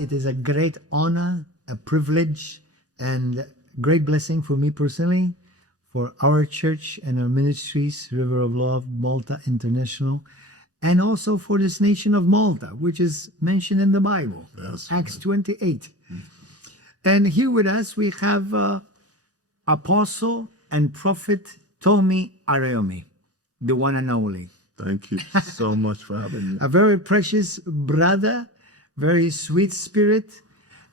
it is a great honor, a privilege, and great blessing for me personally, for our church and our ministries, River of Love, Malta International, and also for this nation of Malta, which is mentioned in the Bible, Yes. Acts 28. And here with us, we have Apostle and Prophet Tomi Arayomi, the one and only. Thank you so much for having me. A very precious brother, very sweet spirit,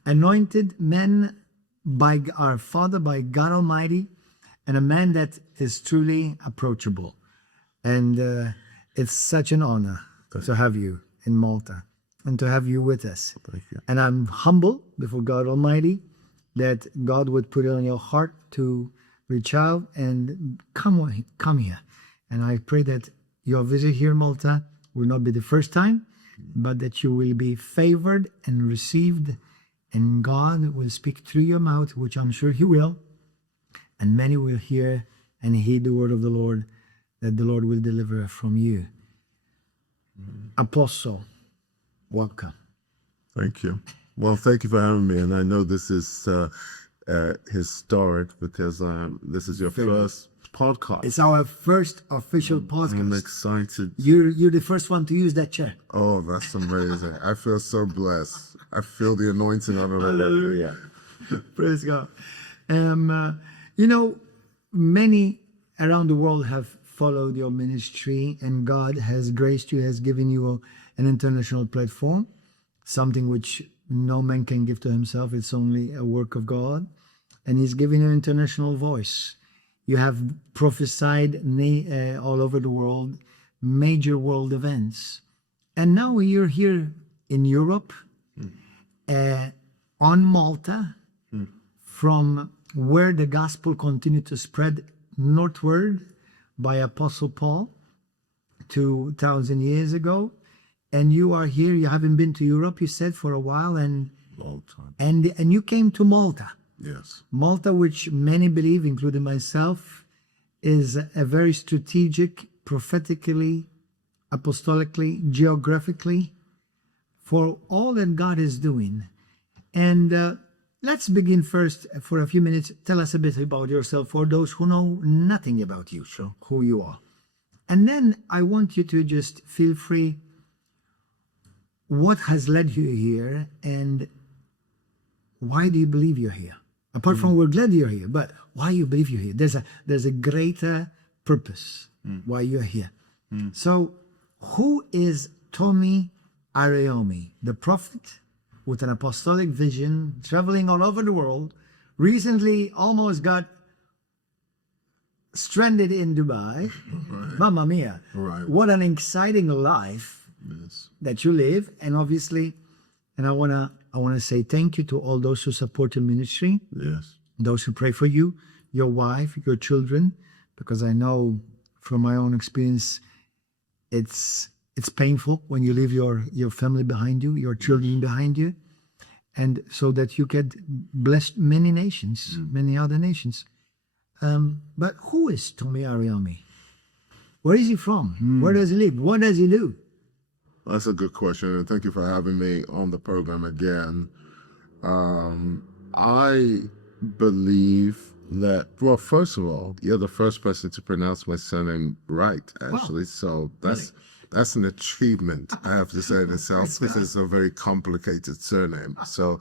anointed man by our Father, by God Almighty, and a man that is truly approachable. And it's such an honor to have you in Malta and to have you with us. Thank you. And I'm humble before God Almighty that God would put it on your heart to reach out and come here. And I pray that your visit here in Malta will not be the first time, but that you will be favored and received, and God will speak through your mouth, which I'm sure He will, and many will hear and heed the word of the Lord that the Lord will deliver from you. Apostle, welcome. Thank you. Well, thank you for having me. And I know this is historic because this is your first podcast. It's our first official I'm podcast. excited. You're the first one to use that chair. Oh, that's amazing. I feel so blessed. I feel the anointing of it. Hallelujah. Praise God. You know, many around the world have followed your ministry, and God has graced you, has given you an international platform, something which no man can give to himself. It's only a work of God. And He's given you an international voice. You have prophesied all over the world, major world events. And now you're here in Europe, on Malta, from where the gospel continued to spread northward by Apostle Paul 2,000 years ago. And you are here, you haven't been to Europe, you said, for a while, and Long time. and you came to Malta. Yes. Malta, which many believe, including myself, is a very strategic, prophetically, apostolically, geographically, for all that God is doing. And let's begin first for a few minutes. Tell us a bit about yourself for those who know nothing about you, Sure. who you are. And then I want you to just feel free. What has led you here, and why do you believe you're here? Apart from we're glad you're here, but why you believe you're here? There's a greater purpose why you're here. So, who is Tomi Arayomi, the prophet with an apostolic vision, traveling all over the world, recently almost got stranded in Dubai? Right. Mamma mia! Right. What an exciting life Yes. that you live. And obviously, and I wanna say thank you to all those who support the ministry, Yes. those who pray for you, your wife, your children, because I know from my own experience, it's painful when you leave your family behind you, your children behind you, and so that you can bless many nations, many other nations. But who is Tomi Arayomi? Where is he from? Where does he live? What does he do? That's a good question, and thank you for having me on the program again. I believe that, well, first of all, you're the first person to pronounce my surname right, actually. So that's an achievement, I have to say in itself, because it's a very complicated surname. So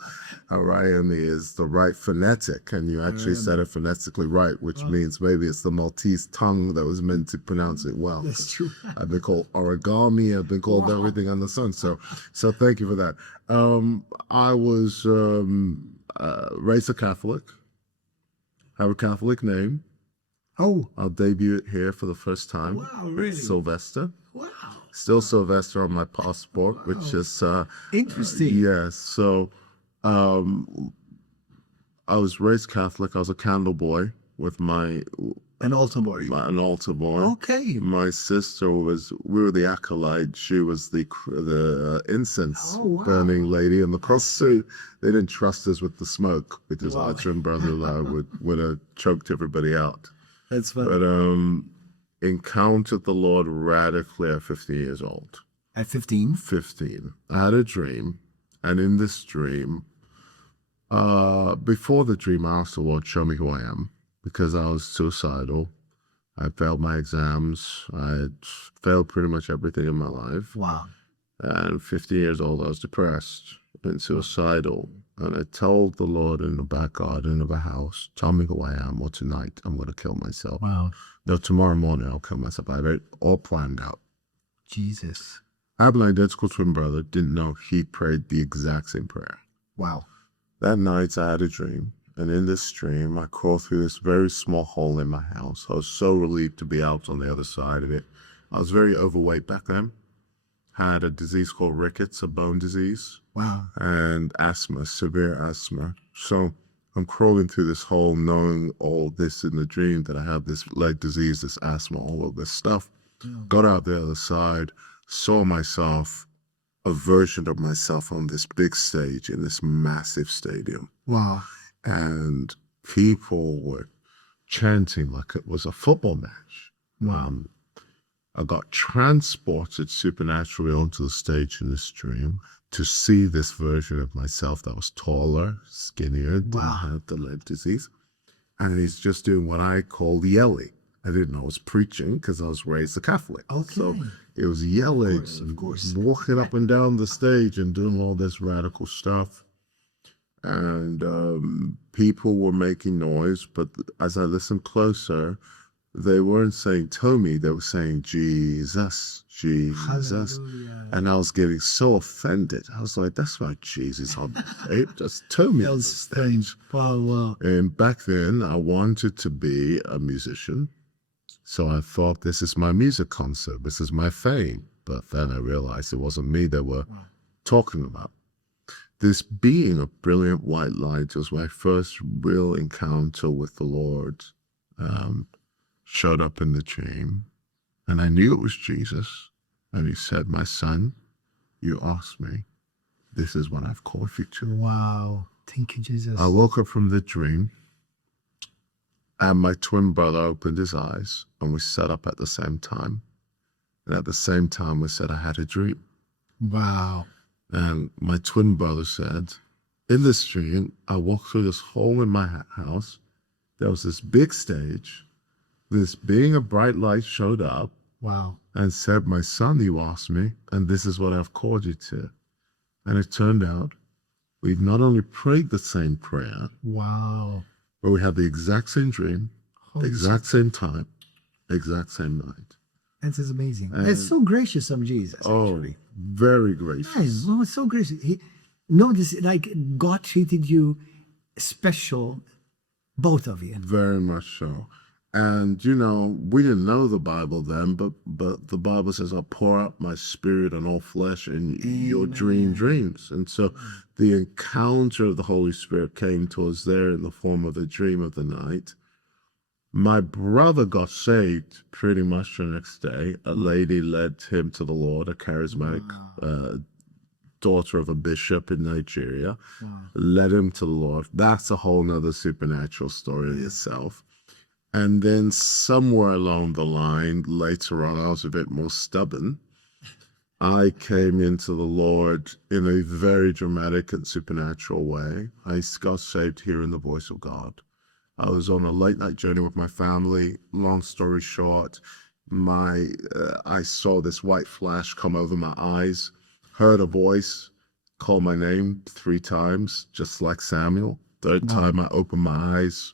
Arayomi is the right phonetic, and you actually said it phonetically right, which means maybe it's the Maltese tongue that was meant to pronounce it well. That's true. I've been called origami. I've been called everything under the sun. So thank you for that. I was raised a Catholic, have a Catholic name. Oh, I'll debut it here for the first time. wow, really? Sylvester. Wow. Still Sylvester on my passport, which is Interesting. yes. So I was raised Catholic. I was a candle boy with An altar boy. an altar boy. Okay. My sister we were the acolyte. She was the incense Oh, wow. burning lady in the cross suit. They didn't trust us with the smoke because our twin brother would have choked everybody out. That's funny. But encountered the Lord radically at 15 years old. At 15? 15. I had a dream, And in this dream, before the dream, I asked the Lord, show me who I am, because I was suicidal. I failed my exams. I had failed pretty much everything in my life. Wow. And 50 years old, I was depressed and suicidal. And I told the Lord in the back garden of a house, tell me who I am, or tonight I'm going to kill myself. Wow. No, tomorrow morning I'll kill myself. I have it all planned out. Jesus. I have an identical twin brother, didn't know he prayed the exact same prayer. Wow. That night I had a dream. And in this dream, I crawled through this very small hole in my house. I was so relieved to be out on the other side of it. I was very overweight back then. Had a disease called rickets, a bone disease. Wow. And asthma, severe asthma. So I'm crawling through this hole knowing all this in the dream, that I have this leg disease, this asthma, all of this stuff. Got out the other side, saw myself, a version of myself on this big stage in this massive stadium. Wow. And people were chanting like it was a football match. Wow. I got transported supernaturally onto the stage in this dream to see this version of myself that was taller, skinnier, didn't have the leg disease. And he's just doing what I call yelling. I didn't know I was preaching because I was raised a Catholic. Okay. So it was yelling, of course. walking up and down the stage and doing all this radical stuff. And people were making noise, but as I listened closer, they weren't saying Tomi, they were saying Jesus, Jesus. Hallelujah. And I was getting so offended. I was like, that's not Jesus. Just Tomi on the stage. Wow, wow. And back then, I wanted to be a musician. So I thought, this is my music concert. This is my fame. But then I realized it wasn't me they were talking about. This being a brilliant white light was my first real encounter with the Lord. Showed up in the dream, and I knew it was Jesus. And he said, my son, you asked me. This is what I've called you to. Wow. Thank you, Jesus. I woke up from the dream, and my twin brother opened his eyes, and we sat up at the same time. And at the same time, we said, I had a dream. Wow. And my twin brother said, in this dream, I walked through this hole in my house. There was this big stage. This being a bright light showed up. Wow. And said, my son, you asked me, and this is what I've called you to. And it turned out we've not only prayed the same prayer, wow, but we had the exact same dream, exact same time, exact same night. That is amazing. And It's so gracious of Jesus. Actually. Very gracious. Nice. Oh, it's so gracious. Notice, like, God treated you special, both of you. Very much so. And, you know, we didn't know the Bible then, but the Bible says, I'll pour out my spirit on all flesh and you'll dream dreams. And so the encounter of the Holy Spirit came to us there in the form of a dream of the night. My brother got saved pretty much the next day. A lady led him to the Lord, a charismatic daughter of a bishop in Nigeria, led him to the Lord. That's a whole nother supernatural story in itself. And then somewhere along the line, later on, I was a bit more stubborn. I came into the Lord in a very dramatic and supernatural way. I got saved hearing the voice of God. I was on a late night journey with my family. Long story short, I saw this white flash come over my eyes, heard a voice call my name 3 times, just like Samuel. Third time I opened my eyes,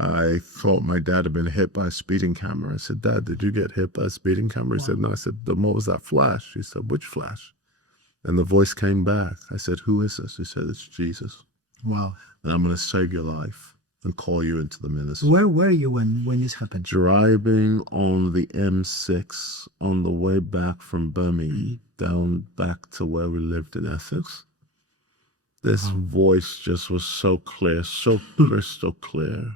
I thought my dad had been hit by a speeding camera. I said, Dad, did you get hit by a speeding camera? He said, no. I said, then what was that flash? He said, which flash? And the voice came back. I said, who is this? He said, it's Jesus. Wow. And I'm going to save your life and call you into the ministry. Where were you when this happened? Driving on the M6 on the way back from Birmingham down back to where we lived in Essex. This voice just was so clear, so crystal clear.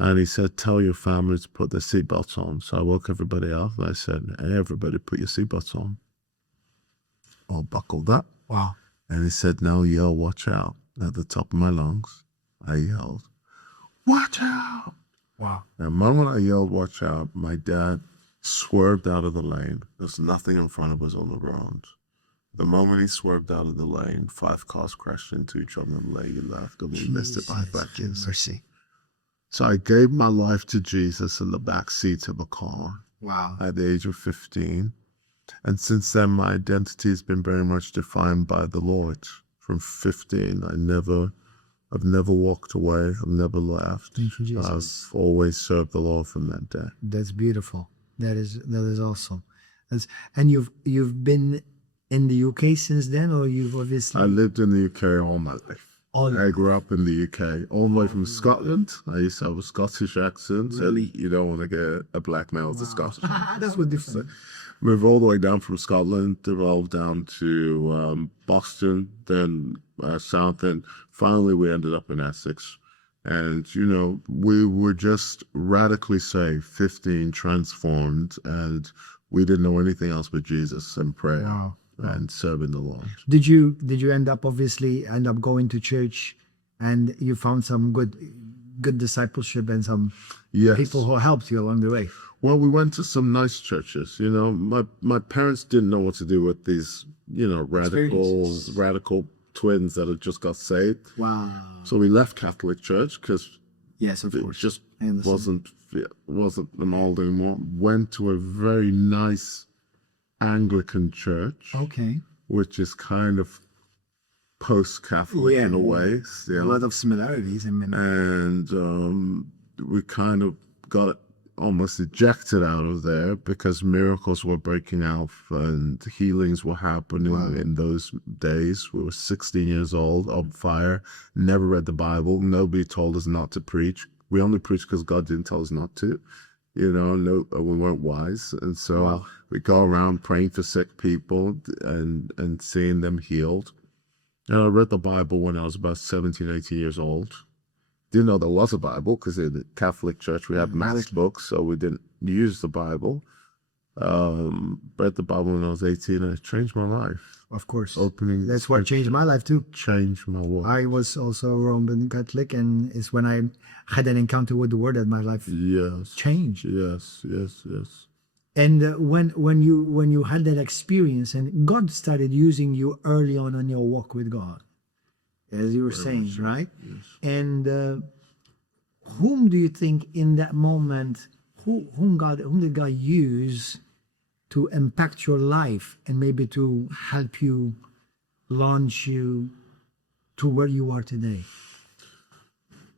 And he said, tell your family to put their seatbelts on. So I woke everybody up and I said, hey, everybody put your seatbelts on. All buckled up. Wow. And he said, now yell, watch out. At the top of my lungs, I yelled, watch out. Wow. And the moment I yelled, watch out, my dad swerved out of the lane. There's nothing in front of us on the road. The moment he swerved out of the lane, 5 cars crashed into each other on the lane left, and we missed it by seconds. Mercy. So I gave my life to Jesus in the back seat of a car Wow. at the age of 15. And since then, my identity has been very much defined by the Lord. From 15, I've never walked away. I've never left. Thank you, Jesus. I've always served the Lord from that day. That's beautiful. That is awesome. And you've been in the UK since then, or you've obviously I lived in the UK all my life. All- I grew up in the UK, all the way from Scotland. I used to have a Scottish accent. Really? You don't want to get a black male with a Scottish accent. That's what different. Moved all the way down from Scotland, devolved down to Boston, then south, and finally we ended up in Essex. And, we were just radically saved, 15, transformed, and we didn't know anything else but Jesus and prayer. Wow. And serving the Lord. Did you end up going to church, and you found some good discipleship and some Yes. people who helped you along the way? Well, we went to some nice churches. My parents didn't know what to do with these, radical twins that had just got saved. Wow. So we left Catholic Church because Yes, of it course. just I understand. wasn't the mold anymore. Went to a very nice Anglican church, Okay. which is kind of post-Catholic in a way. A lot of similarities. I mean, And we kind of got almost ejected out of there because miracles were breaking out and healings were happening in those days. We were 16 years old, on fire, never read the Bible. Nobody told us not to preach. We only preached because God didn't tell us not to. No, we weren't wise. And so we go around praying for sick people and seeing them healed. And I read the Bible when I was about 17, 18 years old. Didn't know there was a Bible because in the Catholic Church we have math books, so we didn't use the Bible. Read the Bible when I was 18, and it changed my life. of course. Opening That's what changed my life too. changed my world. I was also Roman Catholic, and it's when I had an encounter with the Word that my life Yes. changed. Yes. And when you had that experience, and God started using you early on your walk with God, as you were saying, right? Yes. And whom do you think in that moment, whom did God use to impact your life and maybe to help you launch you to where you are today?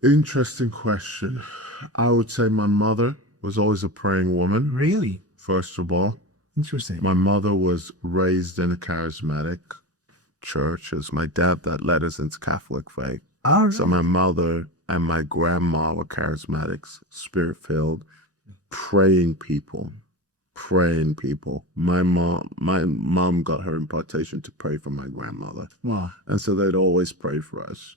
Interesting question. I would say my mother was always a praying woman, Really first of all. interesting. My mother was raised in a charismatic church. It was my dad that led us into Catholic faith. All right. So my mother and my grandma were charismatics, spirit-filled, praying people. My mom got her impartation to pray for my grandmother. Wow. And so they'd always pray for us.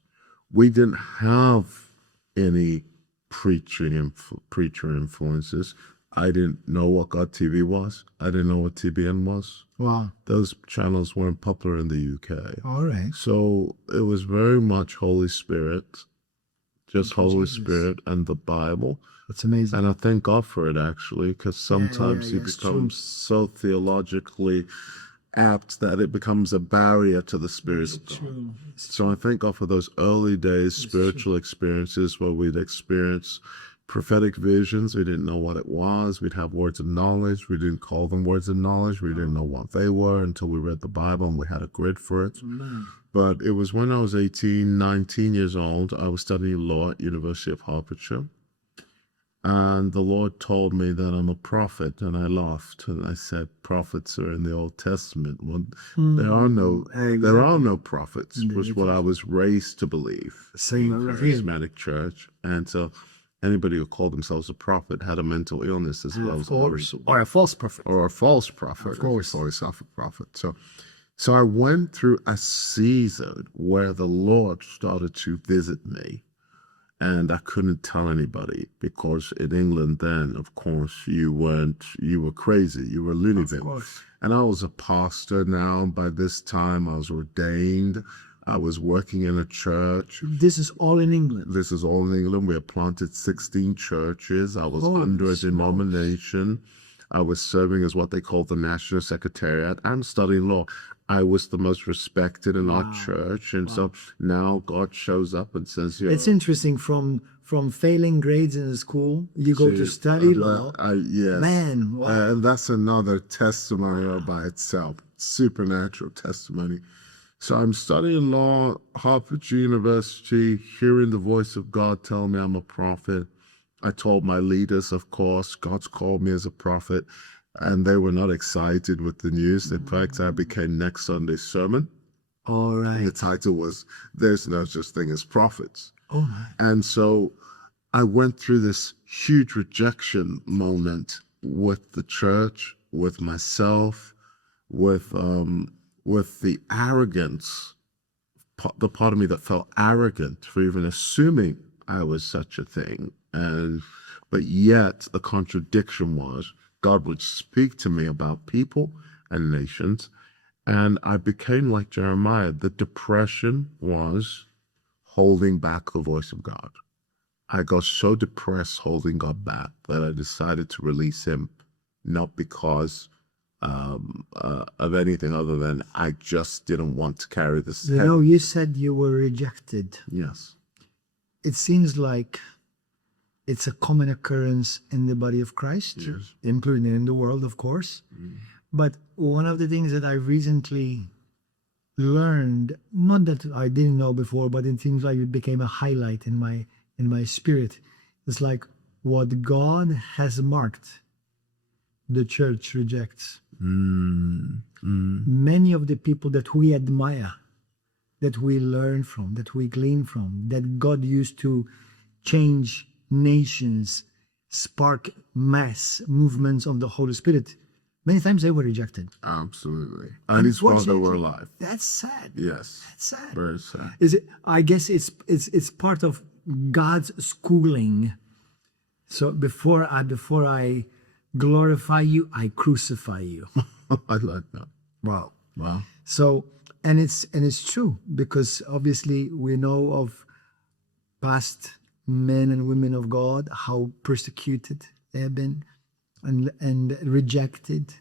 We didn't have any preacher influences. I didn't know what God TV was. I didn't know what TBN was. Wow. Those channels weren't popular in the UK. All right. So it was very much Holy Spirit, just Holy Jesus. Spirit and the Bible. That's amazing. And I thank God for it, actually, because sometimes you it's become so theologically apt that it becomes a barrier to the Spirit of God. True. So I thank God for those early days, spiritual experiences where we'd experience prophetic visions. We didn't know what it was. We'd have words of knowledge. We didn't call them words of knowledge. We didn't know what they were until we read the Bible and we had a grid for it. Amen. But it was when I was 18, 19 years old, I was studying law at University of Hertfordshire. And the Lord told me that I'm a prophet, and I laughed. And I said, prophets are in the Old Testament. Well, there are no prophets, which is what I was raised to believe. Same over here. Charismatic church. And so anybody who called themselves a prophet had a mental illness as well as Or a false prophet. or a false prophet. Of course. Call yourself a prophet. So I went through a season where the Lord started to visit me. And I couldn't tell anybody because in England then, of course, you were crazy. You were loony bin. And I was a pastor now. By this time, I was ordained. I was working in a church. This is all in England. This is all in England. We had planted 16 churches. I was under a denomination. I was serving as what they call the National Secretariat and studying law. I was the most respected in our church. And so now God shows up and says, It's interesting from failing grades in the school, you go to study law. Yes. Man, wow. And that's another testimony all by itself, supernatural testimony. So I'm studying law, Harvard University, hearing the voice of God tell me I'm a prophet. I told my leaders, of course, God's called me as a prophet, and they were not excited with the news. In fact, I became next Sunday's sermon. All right. The title was, There's No Such Thing as Prophets. Oh, my. And so I went through this huge rejection moment with the church, with myself, with the arrogance, the part of me that felt arrogant for even assuming I was such a thing. But yet the contradiction was God would speak to me about people and nations, and I became like Jeremiah. The depression was holding back the voice of God. I got so depressed holding God back that I decided to release him, not because of anything other than I just didn't want to carry this. You know, you said you were rejected. Yes. It seems like it's a common occurrence in the body of Christ, Yes. including in the world, of course. But one of the things that I recently learned, not that I didn't know before, but it seems like it became a highlight in my spirit. It's like what God has marked, the church rejects. Many of the people that we admire, that we learn from, that we glean from, that God used to change nations, spark mass movements of the Holy Spirit, many times they were rejected. Absolutely. And it's while they were alive. That's sad. Yes. That's sad. Very sad. Is it? I guess it's part of God's schooling. So before I glorify you, I crucify you. I like that. Wow. Wow. So and it's true, because obviously we know of past men and women of God, how persecuted they have been and rejected,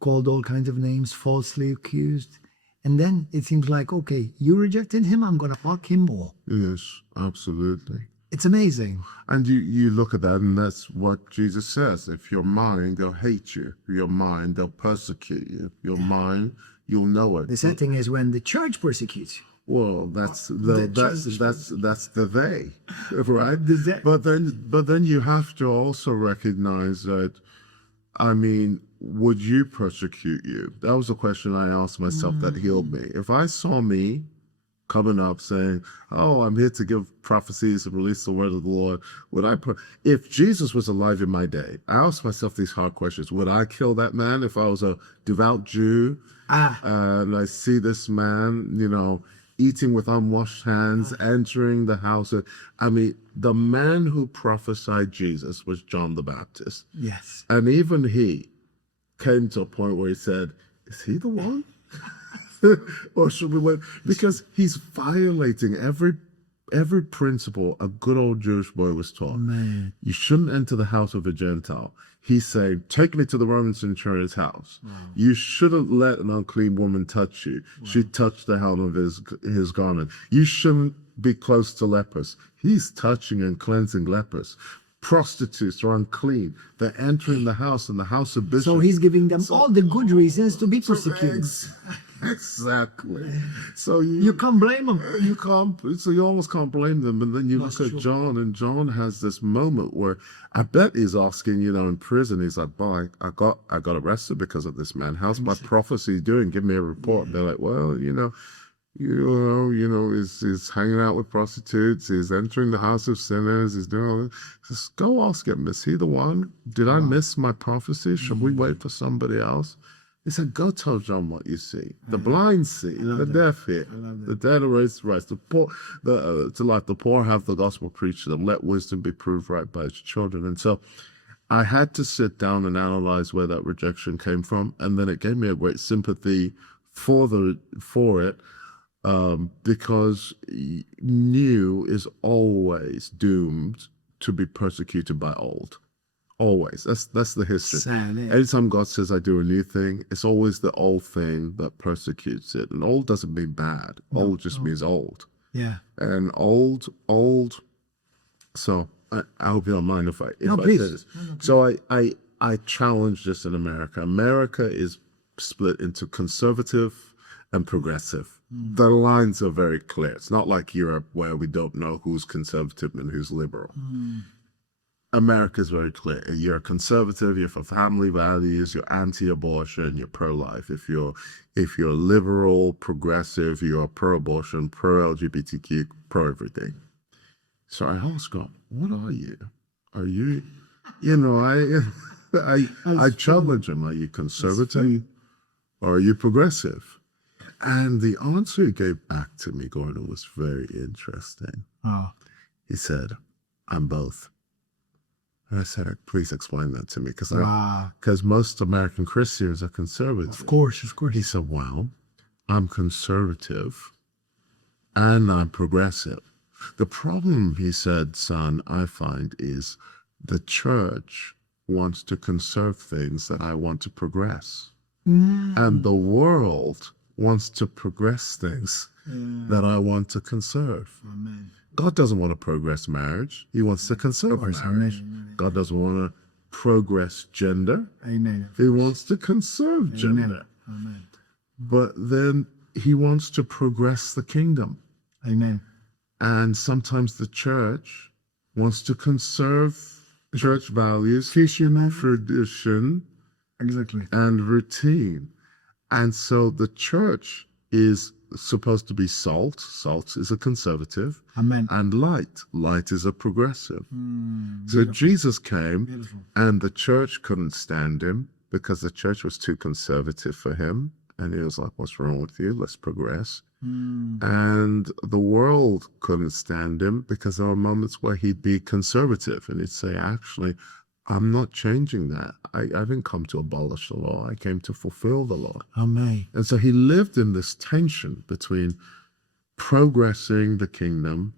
called all kinds of names, falsely accused. And then it seems like, okay, you rejected him, I'm going to fuck him more. Yes, absolutely. It's amazing. And you look at that, and that's what Jesus says. If you're mine, they'll hate you. If you're mine, they'll persecute you. If you're mine, you'll know it. The sad thing is when the church persecutes you. Well, that's the they, right? The they. But then you have to also recognize that, I mean, would you persecute you? That was a question I asked myself that healed me. If I saw me coming up saying, "Oh, I'm here to give prophecies and release the word of the Lord," would I if Jesus was alive in my day, I asked myself these hard questions. Would I kill that man if I was a devout Jew? And I see this man, eating with unwashed hands, entering the house. I mean, the man who prophesied Jesus was John the Baptist. Yes. And even he came to a point where he said, "Is he the one? Or should we wait?" Because he's violating every principle a good old Jewish boy was taught. Man. You shouldn't enter the house of a Gentile. He's saying, "Take me to the Roman centurion's house." Wow. You shouldn't let an unclean woman touch you. Wow. She touched the hem of his garment. You shouldn't be close to lepers. He's touching and cleansing lepers. Prostitutes are unclean. They're entering the house, and the house of bishops. So he's giving them all the good reasons to be persecuted. Exactly. So you can't blame them. You can't. So you almost can't blame them. And then you look at John, and John has this moment where I bet he's asking, in prison. He's like, "Boy, I got arrested because of this man. How's my prophecy doing? Give me a report." Yeah. They're like, "Well, he's hanging out with prostitutes. He's entering the house of sinners. He's doing all this." Just go ask him. Is he the one? Did I miss my prophecy? Should we wait for somebody else? He said, "Go tell John what you see. The blind see, the deaf hear, the dead are raised to rise. The poor have the gospel preached to them. Let wisdom be proved right by its children." And so I had to sit down and analyze where that rejection came from. And then it gave me a great sympathy for it, because new is always doomed to be persecuted by old. Always. That's the history. Sad, eh? Anytime God says I do a new thing, it's always the old thing that persecutes it. And old doesn't mean bad. Old just means old. Yeah. And old. So I hope you don't mind if I please. say this. So I challenge this in America. America is split into conservative and progressive. The lines are very clear. It's not like Europe where we don't know who's conservative and who's liberal. America is very clear. You're a conservative, you're for family values, you're anti-abortion, you're pro-life. If you're liberal, progressive, you're pro-abortion, pro-LGBTQ, pro-everything. So I asked God, what are you? Are you, I challenge him, are you conservative or are you progressive? And the answer he gave back to me, Gordon, was very interesting. Oh. He said, I'm both. And I said, please explain that to me, because most American Christians are conservative. Of course. He said, well, I'm conservative and I'm progressive. The problem, he said, son, I find is the church wants to conserve things that I want to progress. And the world wants to progress things that I want to conserve. Amen. God doesn't want to progress marriage. He wants to conserve marriage. Amen. God doesn't want to progress gender. Amen. He wants to conserve gender. Amen. But then he wants to progress the kingdom. Amen. And sometimes the church wants to conserve church values, tradition, exactly, and routine. And so the church is supposed to be salt. Salt is a conservative. Amen. And light. Light is a progressive. So Jesus came and the church couldn't stand him because the church was too conservative for him. And he was like, what's wrong with you? Let's progress. And the world couldn't stand him because there were moments where he'd be conservative and he'd say, actually, I'm not changing that. I didn't come to abolish the law. I came to fulfill the law. Amen. And so he lived in this tension between progressing the kingdom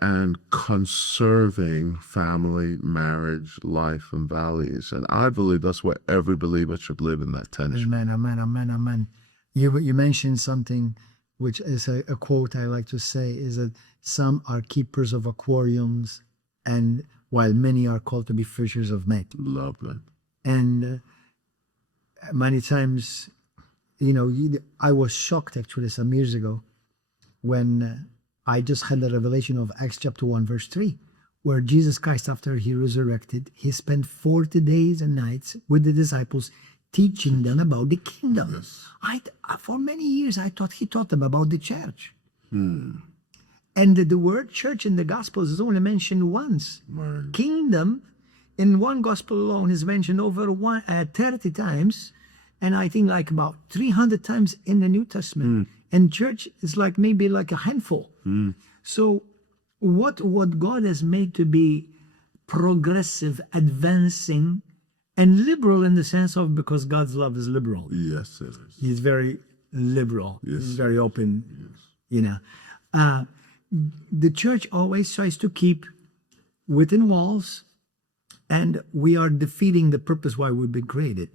and conserving family, marriage, life, and values. And I believe that's where every believer should live, in that tension. Amen. You mentioned something which is a quote I like to say, is that some are keepers of aquariums, and while many are called to be fishers of men. Love that. And many times, I was shocked actually some years ago when I just had the revelation of Acts chapter 1 verse 3, where Jesus Christ, after he resurrected, he spent 40 days and nights with the disciples teaching them about the kingdom. Yes. For many years I thought he taught them about the church. And the word church in the Gospels is only mentioned once. Right. Kingdom in one Gospel alone is mentioned over 30 times, and I think like about 300 times in the New Testament. And church is maybe like a handful. So what God has made to be progressive, advancing, and liberal in the sense of, because God's love is liberal. Yes, it is. He's very liberal. Yes. He's very open. Yes. The church always tries to keep within walls, and we are defeating the purpose why we've been created.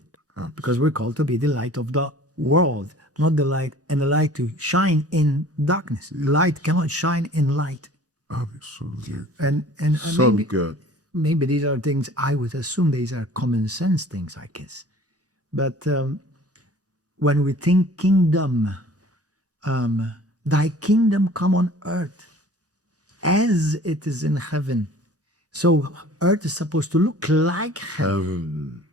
Because we're called to be the light of the world, not the light, and the light to shine in darkness. Light cannot shine in light. Absolutely. And So maybe, good. maybe these are things, I would assume these are common sense things, I guess. But when we think kingdom, thy kingdom come on earth as it is in heaven. So earth is supposed to look like heaven.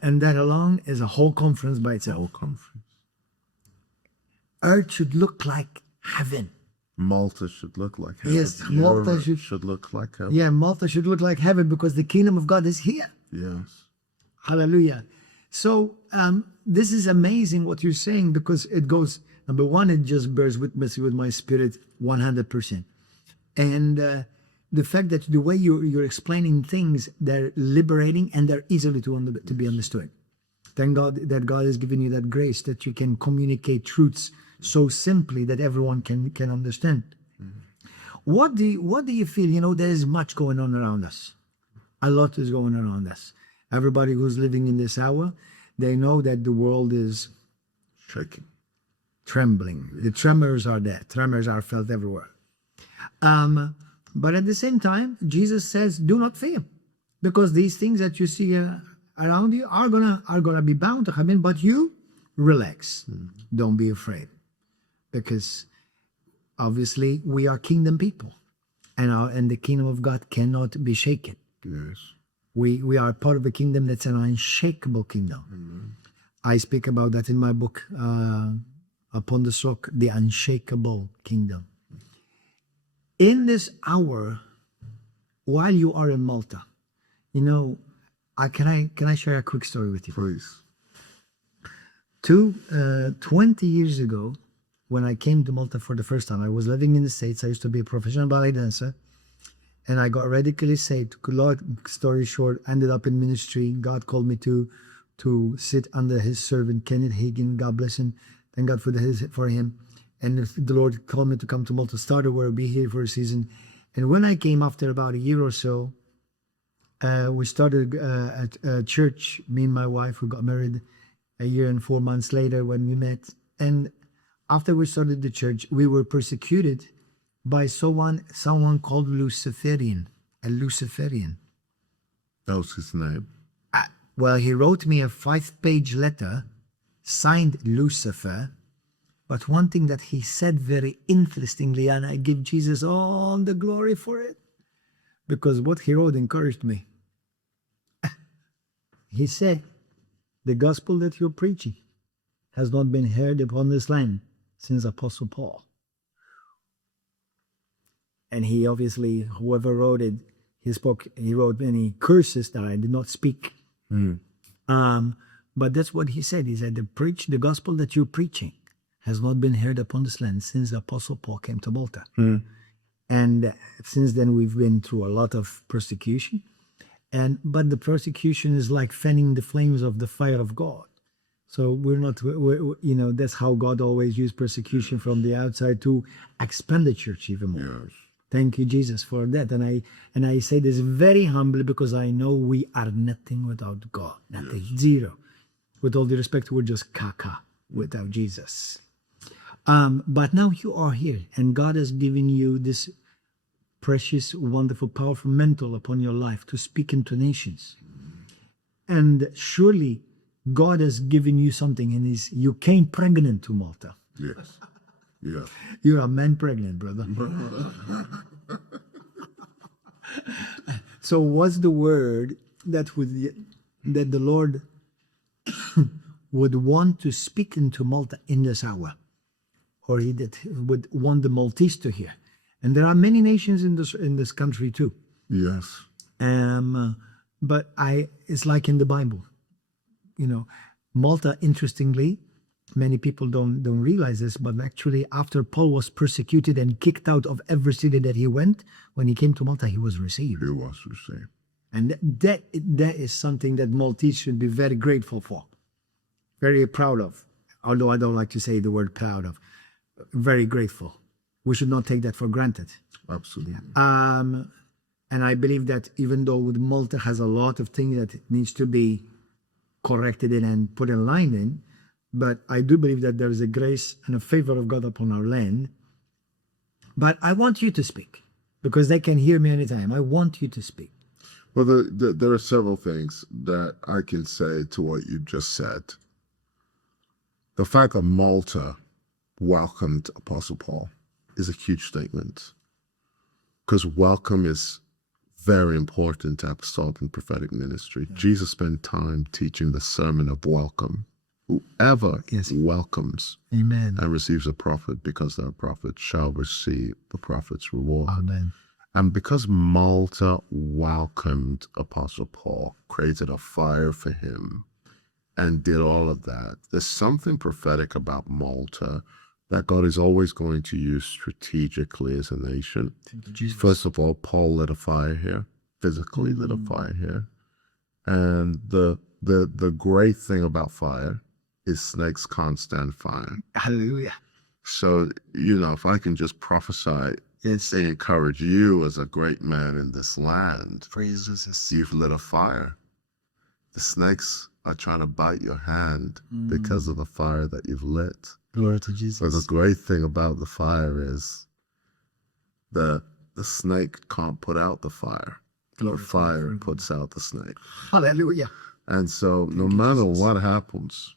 And that alone is a whole conference by itself. Whole conference. Earth should look like heaven. Malta should look like heaven. Yes, Malta should look like heaven. Yeah, Malta should look like heaven because the kingdom of God is here. Yes. Hallelujah. So this is amazing what you're saying, because it goes, number one, it just bears witness with my spirit 100%. And the fact that the way you're explaining things, they're liberating and they're easily to be understood. Thank God that God has given you that grace that you can communicate truths so simply that everyone can understand. What do you feel? There is much going on around us. A lot is going on around us. Everybody who's living in this hour, they know that the world is Shaking. trembling. The tremors are there. Tremors are felt everywhere. But at the same time, Jesus says, "Do not fear, because these things that you see around you are gonna be bound to happen. But you relax. Don't be afraid, because obviously we are kingdom people, and the kingdom of God cannot be shaken. Yes. We are part of a kingdom that's an unshakable kingdom. I speak about that in my book, Upon the Rock, the Unshakable Kingdom. In this hour, while you are in Malta, can I share a quick story with you? Please. 20 years ago, when I came to Malta for the first time, I was living in the States. I used to be a professional ballet dancer, and I got radically saved. Long story short, ended up in ministry. God called me to sit under his servant, Kenneth Hagin. God bless him. Thank God for him. And the Lord called me to come to Malta, started where I'll be here for a season. And when I came after about a year or so, we started a church, me and my wife, who got married a year and 4 months later when we met. And after we started the church, we were persecuted by someone called Luciferian, a Luciferian. That was his name. Well, he wrote me a 5-page letter signed Lucifer. But one thing that he said very interestingly, and I give Jesus all the glory for it, because what he wrote encouraged me. He said, "The gospel that you're preaching has not been heard upon this land since Apostle Paul." And he obviously, whoever wrote it, he wrote many curses that I did not speak. But that's what he said. He said, the gospel that you're preaching has not been heard upon this land since the Apostle Paul came to Malta. And since then, we've been through a lot of persecution. But the persecution is like fanning the flames of the fire of God. So that's how God always used persecution from the outside to expand the church even more. Yes. Thank you, Jesus, for that. And I say this very humbly because I know we are nothing without God. Nothing. Yes. Zero. With all due respect, we're just caca without Jesus. But now you are here, and God has given you this precious, wonderful, powerful mantle upon your life to speak into nations. And surely God has given you something, and you came pregnant to Malta. Yes. Yeah. You're a man pregnant, brother. So what's the word that the Lord would want to speak into Malta in this hour? Or would want the Maltese to hear? And there are many nations in this country too. Yes. But it's like in the Bible. Malta, interestingly, many people don't realize this, but actually after Paul was persecuted and kicked out of every city that he went, when he came to Malta, he was received. He was received. And that is something that Maltese should be very grateful for, very proud of. Although I don't like to say the word proud of, very grateful. We should not take that for granted. Absolutely. And I believe that even though Malta has a lot of things that it needs to be corrected in and put in line in, but I do believe that there is a grace and a favor of God upon our land. But I want you to speak, because they can hear me anytime. I want you to speak. Well, there are several things that I can say to what you just said. The fact that Malta welcomed Apostle Paul is a huge statement, because welcome is very important to apostolic and prophetic ministry. Yeah. Jesus spent time teaching the sermon of welcome. Whoever welcomes Amen. And receives a prophet because they're a prophet shall receive the prophet's reward. Amen. And because Malta welcomed Apostle Paul, created a fire for him, and did all of that, there's something prophetic about Malta that God is always going to use strategically as a nation. First of all, Paul lit a fire here, physically lit a fire here. And the great thing about fire is snakes can't stand fire. Hallelujah. So, if I can just prophesy Yes. They encourage you as a great man in this land. Praise Jesus. You've lit a fire. The snakes are trying to bite your hand because of the fire that you've lit. Glory to But Jesus. the great thing about the fire is the snake can't put out the fire. Glory The to fire God. puts out the snake. Hallelujah. And so no you, matter Jesus. what happens,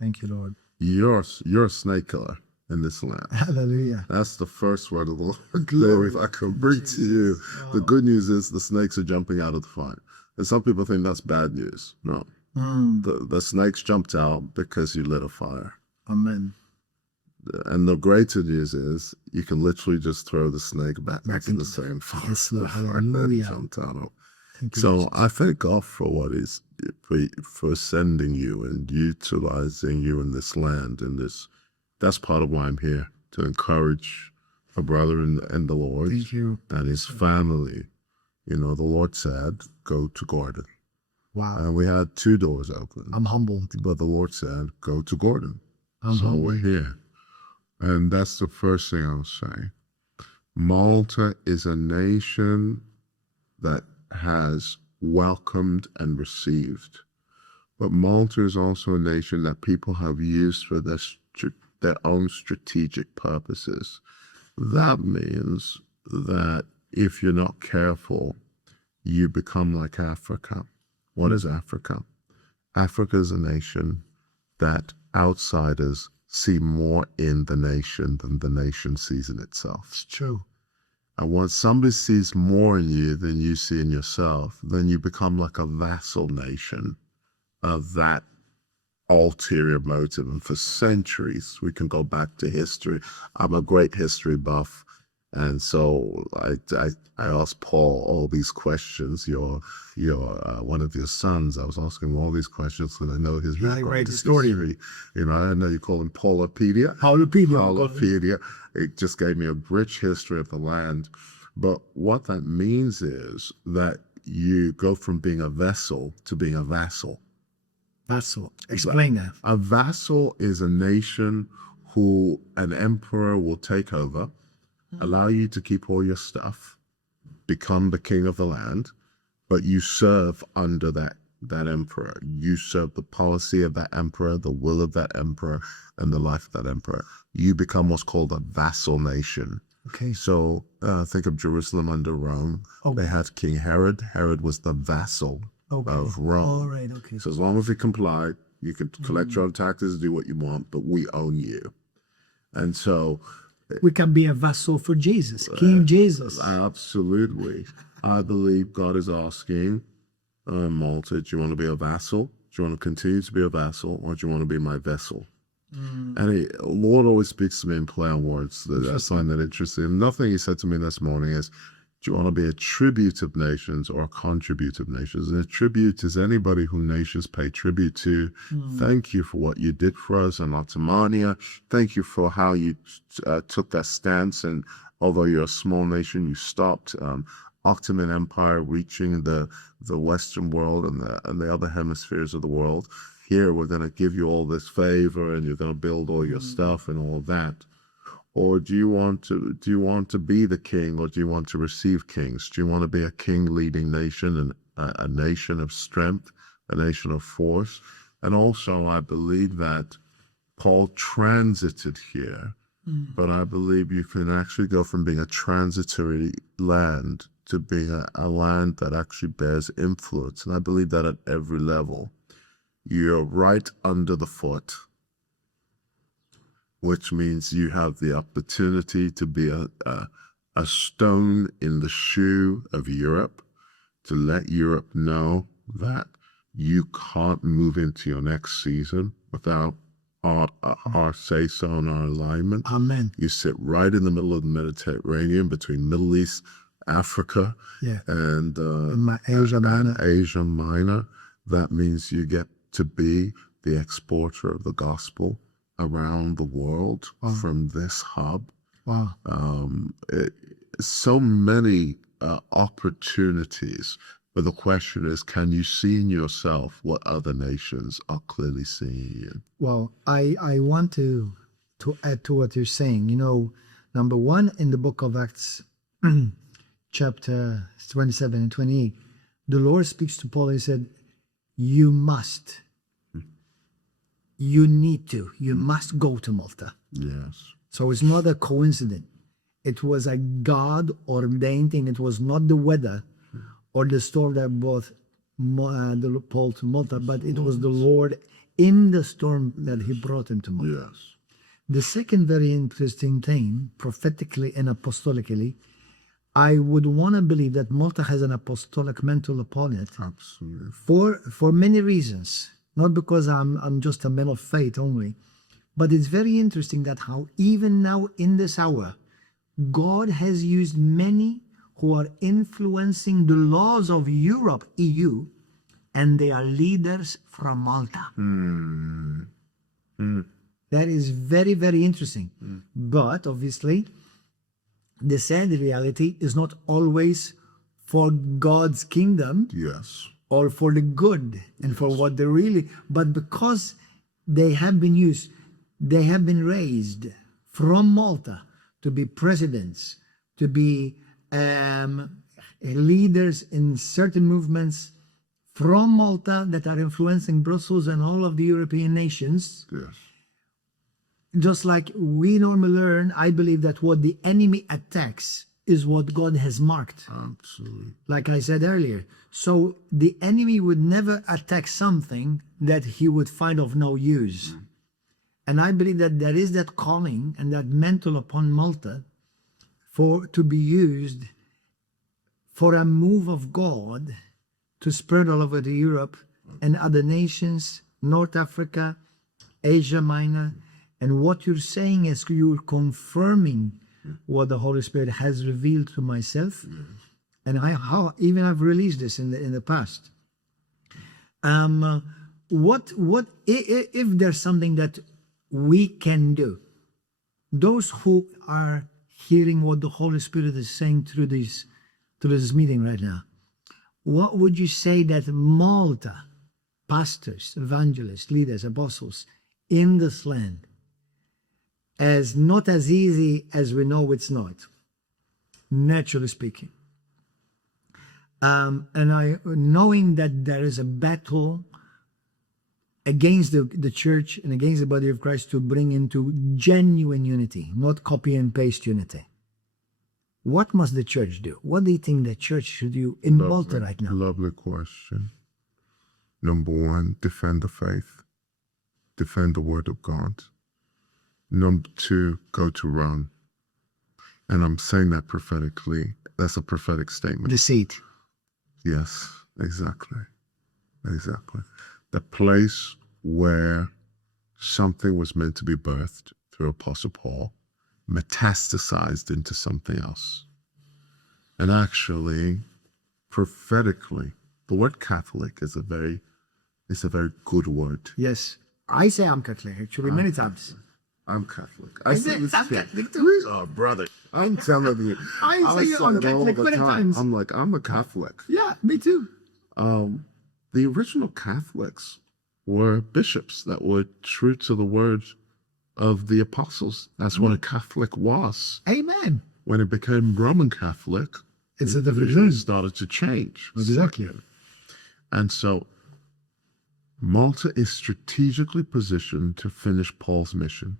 Thank you, Lord. you're a snake killer in this land. Hallelujah. That's the first word of the Lord. Glory, if I can bring to you. The good news is the snakes are jumping out of the fire. And some people think that's bad news. No. The snakes jumped out because you lit a fire. Amen. And the greater news is you can literally just throw the snake back into the same fire. Yes, Lord. Hallelujah. Jumped out of. Thank you, So Jesus. I thank God for what is for sending you and utilizing you in this land. And this, that's part of why I'm here, to encourage a brother in the Lord Thank you. and his family. You know, the Lord said, go to Gordon. Wow. And we had 2 doors open. I'm humbled. But the Lord said, go to Gordon. I'm So humbled. we're here. And that's the first thing I'll say. Malta is a nation that has welcomed and received. But Malta is also a nation that people have used for their own strategic purposes. That means that if you're not careful, you become like Africa. What is Africa? Africa is a nation that outsiders see more in the nation than the nation sees in itself. It's true. And once somebody sees more in you than you see in yourself, then you become like a vassal nation of that ulterior motive. And for centuries, we can go back to history. I'm a great history buff. And so I asked Paul all these questions. Your one of your sons, I was asking him all these questions because I know his great historian. You know, I know you call him Paulopedia. Paulopedia. It just gave me a rich history of the land. But what that means is that you go from being a vessel to being a vassal. Vassal. Explain that. A vassal is a nation who an emperor will take over, allow you to keep all your stuff, become the king of the land, but you serve under that emperor. You serve the policy of that emperor, the will of that emperor, and the life of that emperor. You become what's called a vassal nation. Okay. So think of Jerusalem under Rome. Okay. They had King Herod. Herod was the vassal of Rome. All right. Okay. So as long as you complied, you could collect your own taxes, do what you want, but we own you. And so we can be a vassal for Jesus, King Jesus. Absolutely. I believe God is asking Malta, do you want to be a vassal? Do you want to continue to be a vassal, or do you want to be my vessel? And the Lord always speaks to me in play on words. I find that interesting. Nothing he said to me this morning is, do you want to be a tribute of nations or a contribute of nations? And a tribute is anybody who nations pay tribute to. Thank you for what you did for us in Ottomania. Thank you for how you took that stance. And although you're a small nation, you stopped Ottoman Empire reaching the Western world and the other hemispheres of the world. Here, we're going to give you all this favor, and you're going to build all your stuff and all that. Or do you want to be the king, or do you want to receive kings? Do you want to be a king leading nation and a nation of strength, a nation of force? And also, I believe that Paul transited here, but I believe you can actually go from being a transitory land to being a land that actually bears influence. And I believe that at every level. You're right under the foot, which means you have the opportunity to be a stone in the shoe of Europe, to let Europe know that you can't move into your next season without our say-so and our alignment. Amen. You sit right in the middle of the Mediterranean between Middle East, Africa, and Asia Minor. That means you get to be the exporter of the gospel around the world from this hub. Wow. So many opportunities. But the question is, can you see in yourself what other nations are clearly seeing in you? Well, I want to add to what you're saying. You know, Number one, in the book of Acts, chapter 27 and 28, the Lord speaks to Paul. He said, you must, you need to, you must go to Malta. Yes. So it's not a coincidence. It was a God ordained thing. It was not the weather or the storm that brought Paul to Malta, but it was the Lord in the storm that he brought him to Malta. Yes. The second very interesting thing, prophetically and apostolically, I would want to believe that Malta has an apostolic mantle upon it Absolutely. for many reasons. Not because I'm just a man of faith only, but it's very interesting that how even now in this hour, God has used many who are influencing the laws of Europe, EU, and they are leaders from Malta. That is very, very interesting. But obviously, the sad reality is not always for God's kingdom Yes. or for the good and for what they really, but because they have been used, they have been raised from Malta to be presidents, to be leaders in certain movements from Malta that are influencing Brussels and all of the European nations. Yes. Just like we normally learn, I believe that what the enemy attacks is what God has marked. Absolutely. Like I said earlier. So the enemy would never attack something that he would find of no use. And I believe that there is that calling and that mantle upon Malta to be used for a move of God to spread all over Europe and other nations, North Africa, Asia Minor. And what you're saying is you're confirming what the Holy Spirit has revealed to myself. And I've released this in the past. What if there's something that we can do? Those who are hearing what the Holy Spirit is saying through this meeting right now, what would you say that Malta, pastors, evangelists, leaders, apostles in this land, as not as easy as we know it's not, naturally speaking. And knowing that there is a battle against the church and against the body of Christ to bring into genuine unity, not copy and paste unity. What must the church do? What do you think the church should do in Malta right now? Lovely question. Number one, defend the faith. Defend the word of God. Number two, go to Rome. And I'm saying that prophetically. That's a prophetic statement. The seat. Yes, exactly. Exactly. The place where something was meant to be birthed through Apostle Paul metastasized into something else. And actually, prophetically, the word Catholic is a very good word. Yes. I say I'm Catholic, actually, many times. I'm Catholic. I'm Catholic too. Oh, brother. I'm telling you. I say I'm Catholic many times. I'm like, I'm a Catholic. Yeah, me too. The original Catholics were bishops that were true to the word of the apostles. That's what a Catholic was. Amen. When it became Roman Catholic, It's a it different started to change. Exactly. And so Malta is strategically positioned to finish Paul's mission.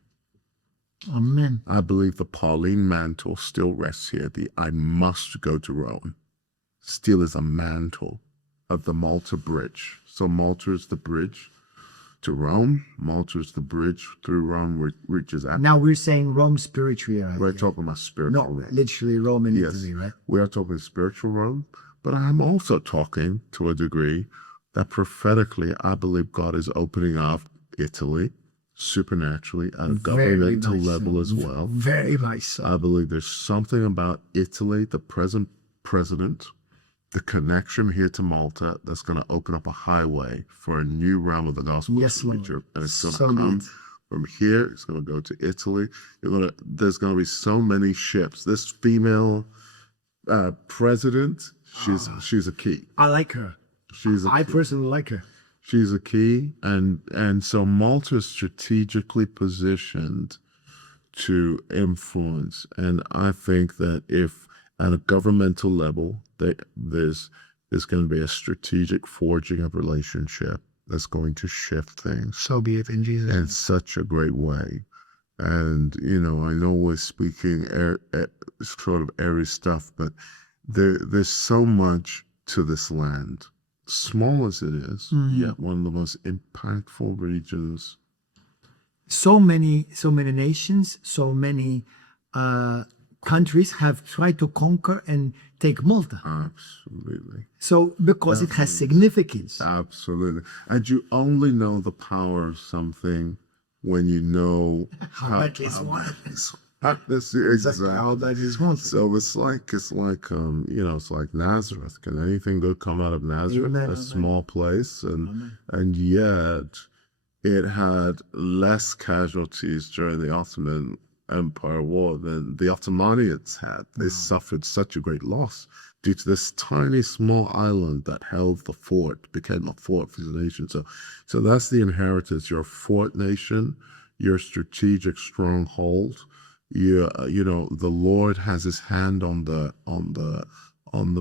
Amen. I believe the Pauline mantle still rests here. The I must go to Rome still is a mantle of the Malta bridge. So Malta is the bridge to Rome. Malta is the bridge through Rome, which reaches out. Now we're saying Rome spiritually, right? We're talking about spiritual No, Rome. literally Rome in Yes, Italy, right? we are talking spiritual Rome, but I'm also talking to a degree that prophetically, I believe God is opening up Italy supernaturally at a governmental level as well. Very nice. So. I believe there's something about Italy, the present president, the connection here to Malta that's going to open up a highway for a new realm of the gospel. Yes, Lord. And it's going to So come good. from here. It's going to go to Italy. There's going to be so many ships. This female president, she's a key. I like her. I personally like her. She's a key, and so Malta is strategically positioned to influence. And I think that if at a governmental level, there's going to be a strategic forging of relationship that's going to shift things So be it in Jesus' in name. such a great way. And, you know, I know we're speaking sort of airy stuff, but there's so much to this land, small as it is, yet one of the most impactful regions. So many nations, so many countries have tried to conquer and take Malta. Absolutely. So because it has significance. Absolutely. And you only know the power of something when you know how That is one. exactly How that is one. So it's like you know, it's like Nazareth. Can anything good come out of Nazareth? Amen, A amen. small place, and yet it had less casualties during the Ottoman Empire War than the Ottomanians had. They suffered such a great loss due to this tiny small island that held the fort, became a fort for the nation. So that's the inheritance. You're a fort nation, you're a strategic stronghold. You know, the Lord has his hand on the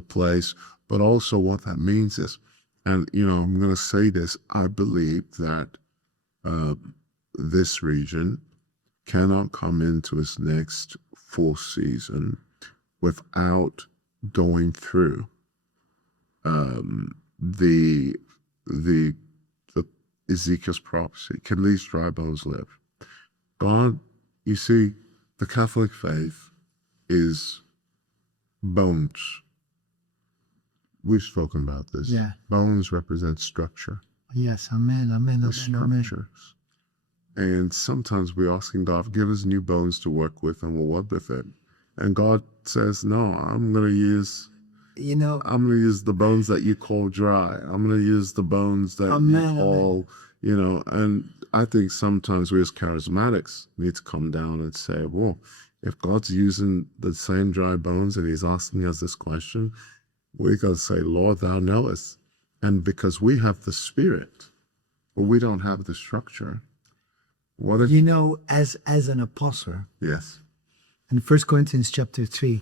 place, but also what that means is, and you know, I'm gonna say this, I believe that this region cannot come into its next full season without going through the Ezekiel's prophecy. Can these dry bones live? God, you see, the Catholic faith is bones. We've spoken about this. Yeah. Bones represent structure. Yes, amen, amen, The amen, amen. structures. And sometimes we're asking God, give us new bones to work with and we'll work with it. And God says, no, I'm going to use the bones that you call dry. I'm going to use the bones that you call, you know, and I think sometimes we as charismatics need to come down and say, well, if God's using the same dry bones and he's asking us this question, we got to say, Lord, thou knowest. And because we have the spirit, but we don't have the structure. You know, as an apostle, Yes. in 1 Corinthians chapter 3,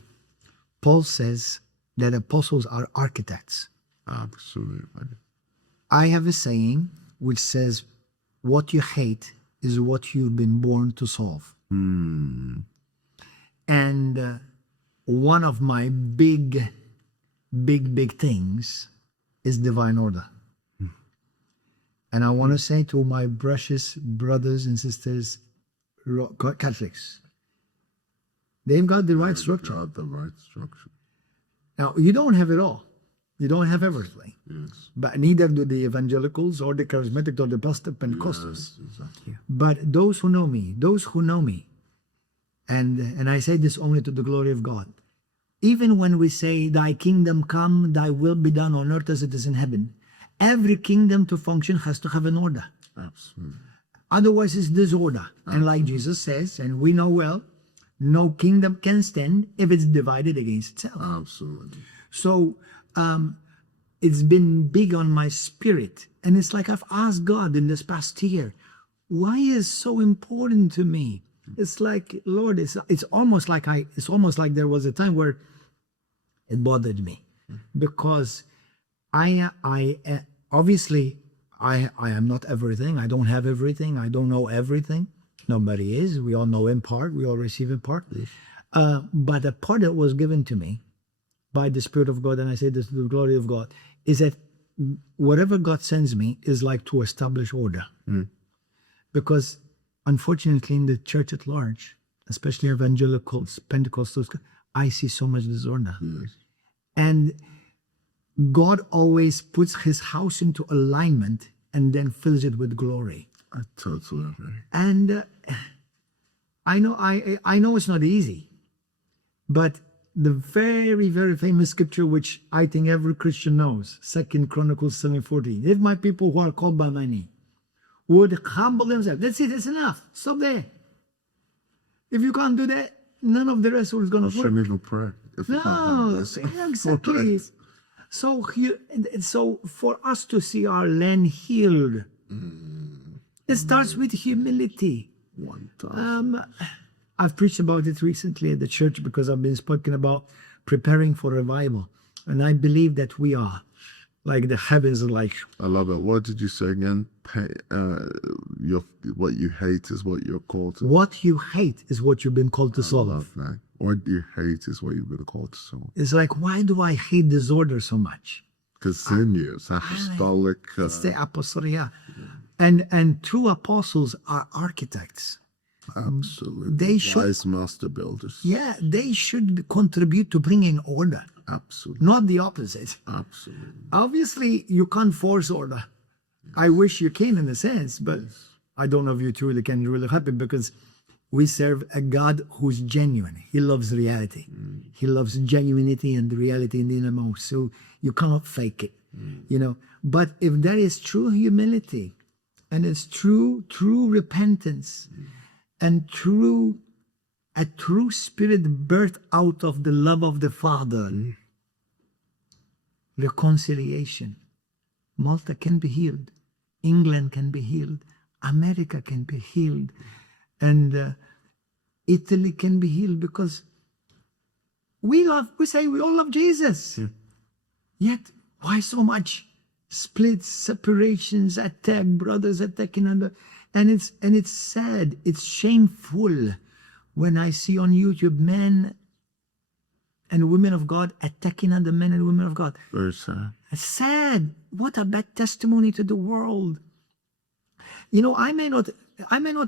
Paul says that apostles are architects. Absolutely. I have a saying which says, what you hate is what you've been born to solve. And one of my big things is divine order. And I want to say to my precious brothers and sisters, Catholics, they've got the right structure. Got the right structure. Now, you don't have it all. You don't have everything. Yes. But neither do the evangelicals or the charismatic or the Pentecostals. Yes, exactly. But those who know me, and I say this only to the glory of God, even when we say, thy kingdom come, thy will be done on earth as it is in heaven, every kingdom to function has to have an order. Absolutely. Otherwise, it's disorder. And like Jesus says, and we know well, no kingdom can stand if it's divided against itself. Absolutely. So it's been big on my spirit. And it's like I've asked God in this past year, why is so important to me? It's like, Lord, it's almost like there was a time where it bothered me, because I obviously am not everything. I don't have everything. I don't know everything. Nobody is. We all know in part. We all receive in part. But a part that was given to me by the Spirit of God, and I say this to the glory of God, is that whatever God sends me is like to establish order. Because unfortunately in the church at large, especially evangelicals, Pentecostals, I see so much disorder. And God always puts his house into alignment and then fills it with glory. I totally agree. And I know it's not easy, but the very, very famous scripture, which I think every Christian knows, 2 Chronicles 7:14. If my people who are called by my name would humble themselves, that's it, that's enough. Stop there. If you can't do that, none of the rest is going to work. Shouldn't even pray. No, exactly. So for us to see our land healed, it starts with humility. I've preached about it recently at the church because I've been speaking about preparing for revival. And I believe that we are. Like the heavens are like. I love it. What did you say again? What you hate is what you're called to. What you hate is what you've been called to solve. Love that. What you hate is what you've been called to solve. It's like, why do I hate disorder so much? Because in you, it's apostolic. It's the apostolic, yeah. And true apostles are architects. Absolutely. They should, wise master builders. yeah, they should contribute to bringing order, Absolutely. not the opposite. Absolutely. Obviously, you can't force order. I wish you can in a sense, but I don't know if you truly can really happen because we serve a God who's genuine. He loves reality. He loves genuinity and reality in the innermost. So you cannot fake it, you know. But if there is true humility and it's true repentance and a true spirit birthed out of the love of the Father, reconciliation, Malta can be healed. England can be healed. America can be healed. And Italy can be healed because we say we all love Jesus. Yeah. Yet, why so much splits, separations, attack, brothers attacking other? And it's sad, it's shameful when I see on YouTube men and women of God attacking other men and women of God. Very sad. It's sad. What a bad testimony to the world. You know, I may not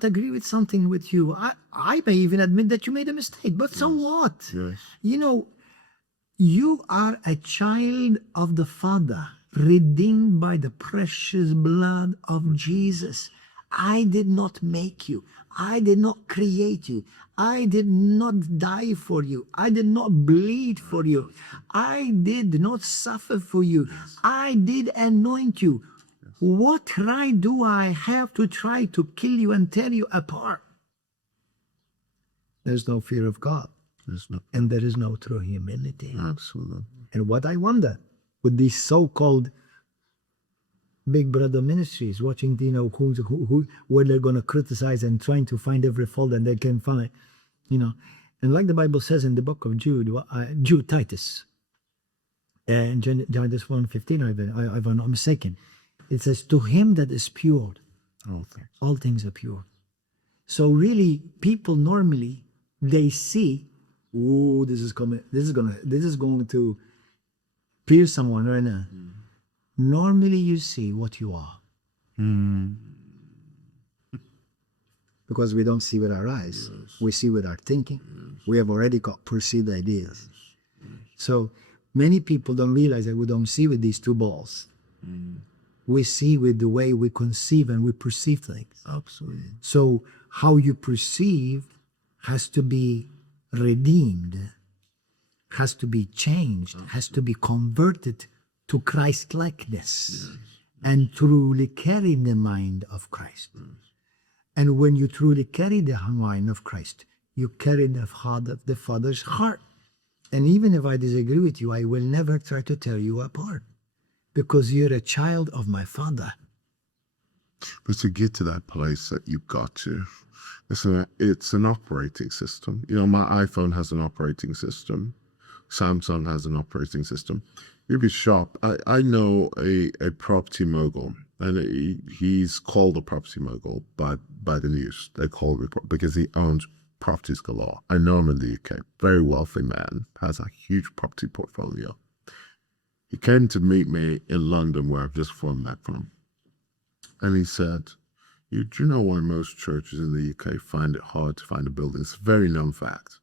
agree with something with you. I may even admit that you made a mistake, but so what? Yes. You know, you are a child of the Father, redeemed by the precious blood of Jesus. I did not make you. I did not create you. I did not die for you. I did not bleed for you. I did not suffer for you. I did anoint you. What right do I have to try to kill you and tear you apart? There's no fear of God. There's no. And there is no true humility. Absolutely. And what I wonder with these so-called big brother ministries, watching, you know, who where they're going to criticize and trying to find every fault that they can find, you know. And like the Bible says in the book of Jude, Titus, and Titus 1:15, if I'm not mistaken, it says, "To him that is pure, all things are pure." So really, people normally they see, "Oh, this is coming. This is going to pierce someone right now." Normally, you see what you are. Because we don't see with our eyes. We see with our thinking. We have already got perceived ideas. So many people don't realize that we don't see with these two balls. We see with the way we conceive and we perceive things. Absolutely. So how you perceive has to be redeemed, has to be changed, has to be converted to Christ-likeness and truly carry the mind of Christ. And when you truly carry the mind of Christ, you carry the Father's heart. And even if I disagree with you, I will never try to tear you apart because you're a child of my Father. But to get to that place that you got to, it's an operating system. You know, my iPhone has an operating system. Samsung has an operating system. You'd be shocked. I know a property mogul, and he's called a property mogul by the news. They call it because he owns properties galore. I know him in the UK. Very wealthy man, has a huge property portfolio. He came to meet me in London, where I've just flown back from. And he said, do you know why most churches in the UK find it hard to find a building? It's a very known fact.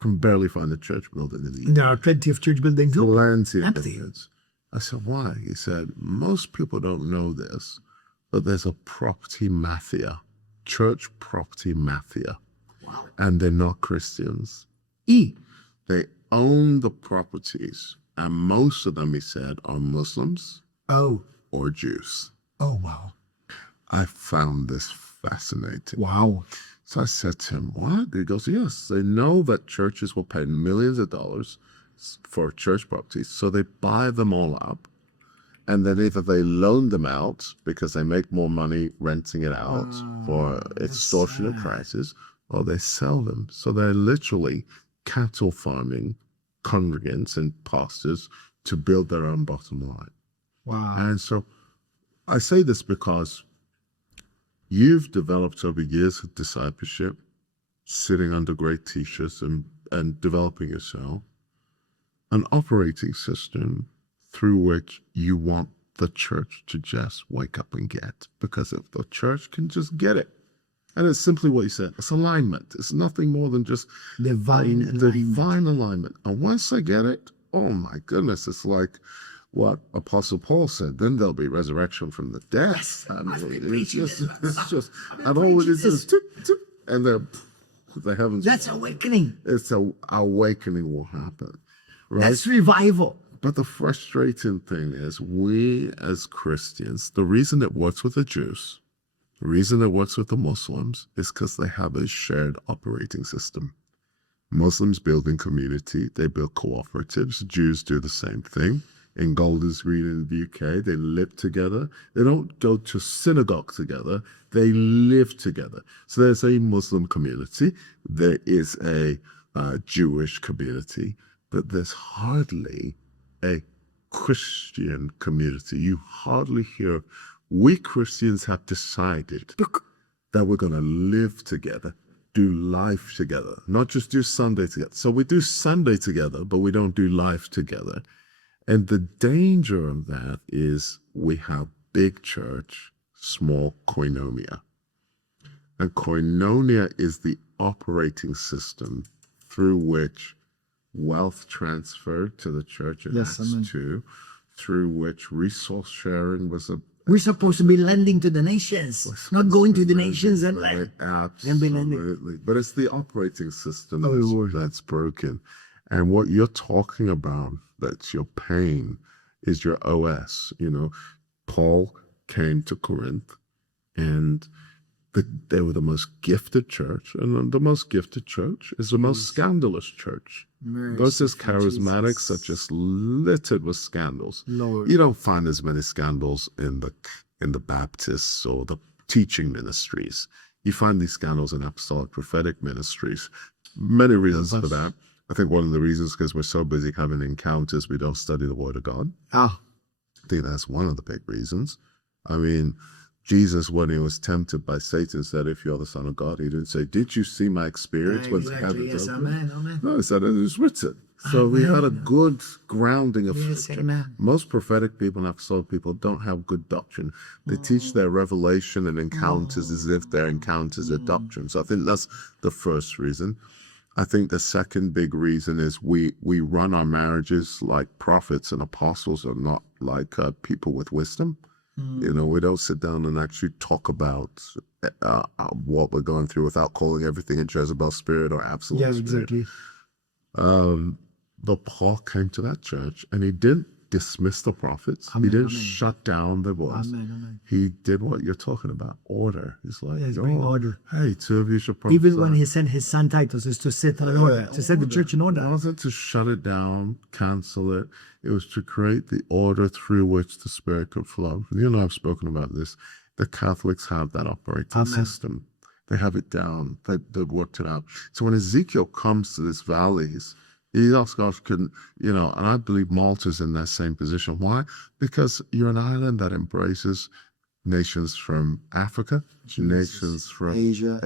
Can barely find a church building in the UK. There are plenty of church buildings. Plenty of Empty. buildings. I said, why? He said, most people don't know this, but there's a property mafia, church property mafia. Wow. And they're not Christians. They own the properties, and most of them, he said, are Muslims or Jews. Oh, wow. I found this fascinating. Wow. So I said to him, what? He goes, yes, they know that churches will pay millions of dollars for church properties, so they buy them all up, and then either they loan them out because they make more money renting it out for extortionate prices, or they sell them. So they're literally cattle farming congregants and pastors to build their own bottom line. Wow. And so I say this because you've developed over years of discipleship, sitting under great teachers and developing yourself, an operating system through which you want the church to just wake up and get. Because if the church can just get it, and it's simply what you said, it's alignment. It's nothing more than just Divine alignment. divine alignment. And once they get it, oh my goodness, it's like what Apostle Paul said, then there'll be resurrection from the dead. It's just, and all it is tip, tip, and the heavens. That's awakening. It's a awakening will happen, right? That's revival. But the frustrating thing is, we as Christians, the reason it works with the Jews, the reason it works with the Muslims is because they have a shared operating system. Muslims build in community, they build cooperatives. Jews do the same thing. In Golders Green in the UK, they live together. They don't go to synagogue together, they live together. So there's a Muslim community, there is a Jewish community, but there's hardly a Christian community. You hardly hear, we Christians have decided that we're going to live together, do life together, not just do Sunday together. So we do Sunday together, but we don't do life together. And the danger of that is we have big church, small koinonia. And koinonia is the operating system through which wealth transferred to the church in Acts 2, through which resource sharing was a... We're supposed to be lending to the nations, not going to the nations and lend. Absolutely. But it's the operating system that's broken. And what you're talking about, that's your pain, is your OS. You know, Paul came to Corinth, and they were the most gifted church, and the most gifted church is the most scandalous church. Those as charismatics are just littered with scandals. Lord. You don't find as many scandals in the Baptists or the teaching ministries. You find these scandals in apostolic prophetic ministries. Many reasons for that. I think one of the reasons is because we're so busy having encounters, we don't study the Word of God. I think that's one of the big reasons. I mean, Jesus, when he was tempted by Satan, said, if you're the Son of God, he didn't say, did you see my experience? Yes, amen. No, he said, it is written. So we had a good grounding of most prophetic people and apostolic people don't have good doctrine. They teach their revelation and encounters as if their encounters are doctrine. So I think that's the first reason. I think the second big reason is we run our marriages like prophets and apostles are not like people with wisdom. You know, we don't sit down and actually talk about what we're going through without calling everything a Jezebel spirit or absolute spirit. Exactly. But Paul came to that church and he didn't dismiss the prophets. He didn't shut down their voice. He did what you're talking about, order. He's like, order. Hey, two of you should prophesy. Even when he sent his son Titus is to set in order, to set the church in order. It wasn't to shut it down, cancel it. It was to create the order through which the Spirit could flow. And you know, I've spoken about this. The Catholics have that operating system. They have it down. They've worked it out. So when Ezekiel comes to these valleys, he asks God, you know, and I believe Malta's in that same position. Why? Because you're an island that embraces nations from Africa, nations from Asia,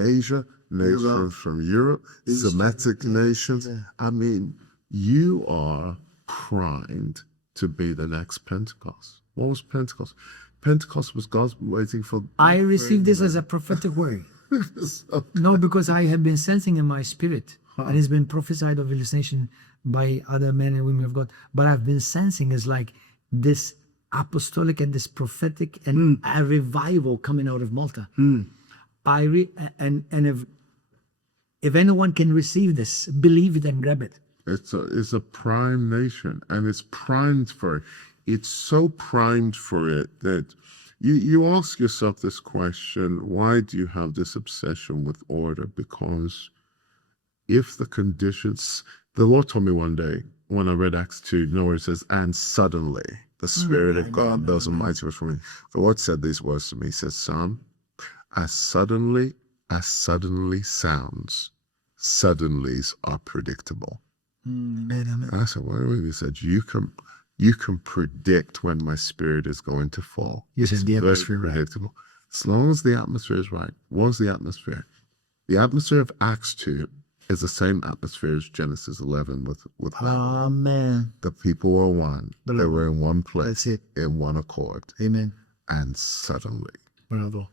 nations from Europe, Semitic nations. I mean, you are primed to be the next Pentecost. What was Pentecost? Pentecost was God's waiting for... I received this as a prophetic word. No, because I have been sensing in my spirit, and it's been prophesied of this nation by other men and women of God, but I've been sensing is like this apostolic and this prophetic and a revival coming out of Malta. And if anyone can receive this, believe it and grab it. It's a prime nation, and it's primed for it. It's so primed for it that you ask yourself this question: why do you have this obsession with order? Because if the conditions, the Lord told me one day when I read Acts 2, you know where it says, and suddenly the Spirit of God does a mighty work for me. The Lord said these words to me. He said, son, as suddenly as suddenly sounds, suddenlies are predictable. Amen. And I said, what do you mean? He said, you can predict when my spirit is going to fall. You said the Very atmosphere, right? predictable. As long as the atmosphere is right. What was the atmosphere? The atmosphere of Acts 2 is the same atmosphere as Genesis 11 with Amen. the people were one. They were in one place, That's it. in one accord. Amen. And suddenly. Bravo.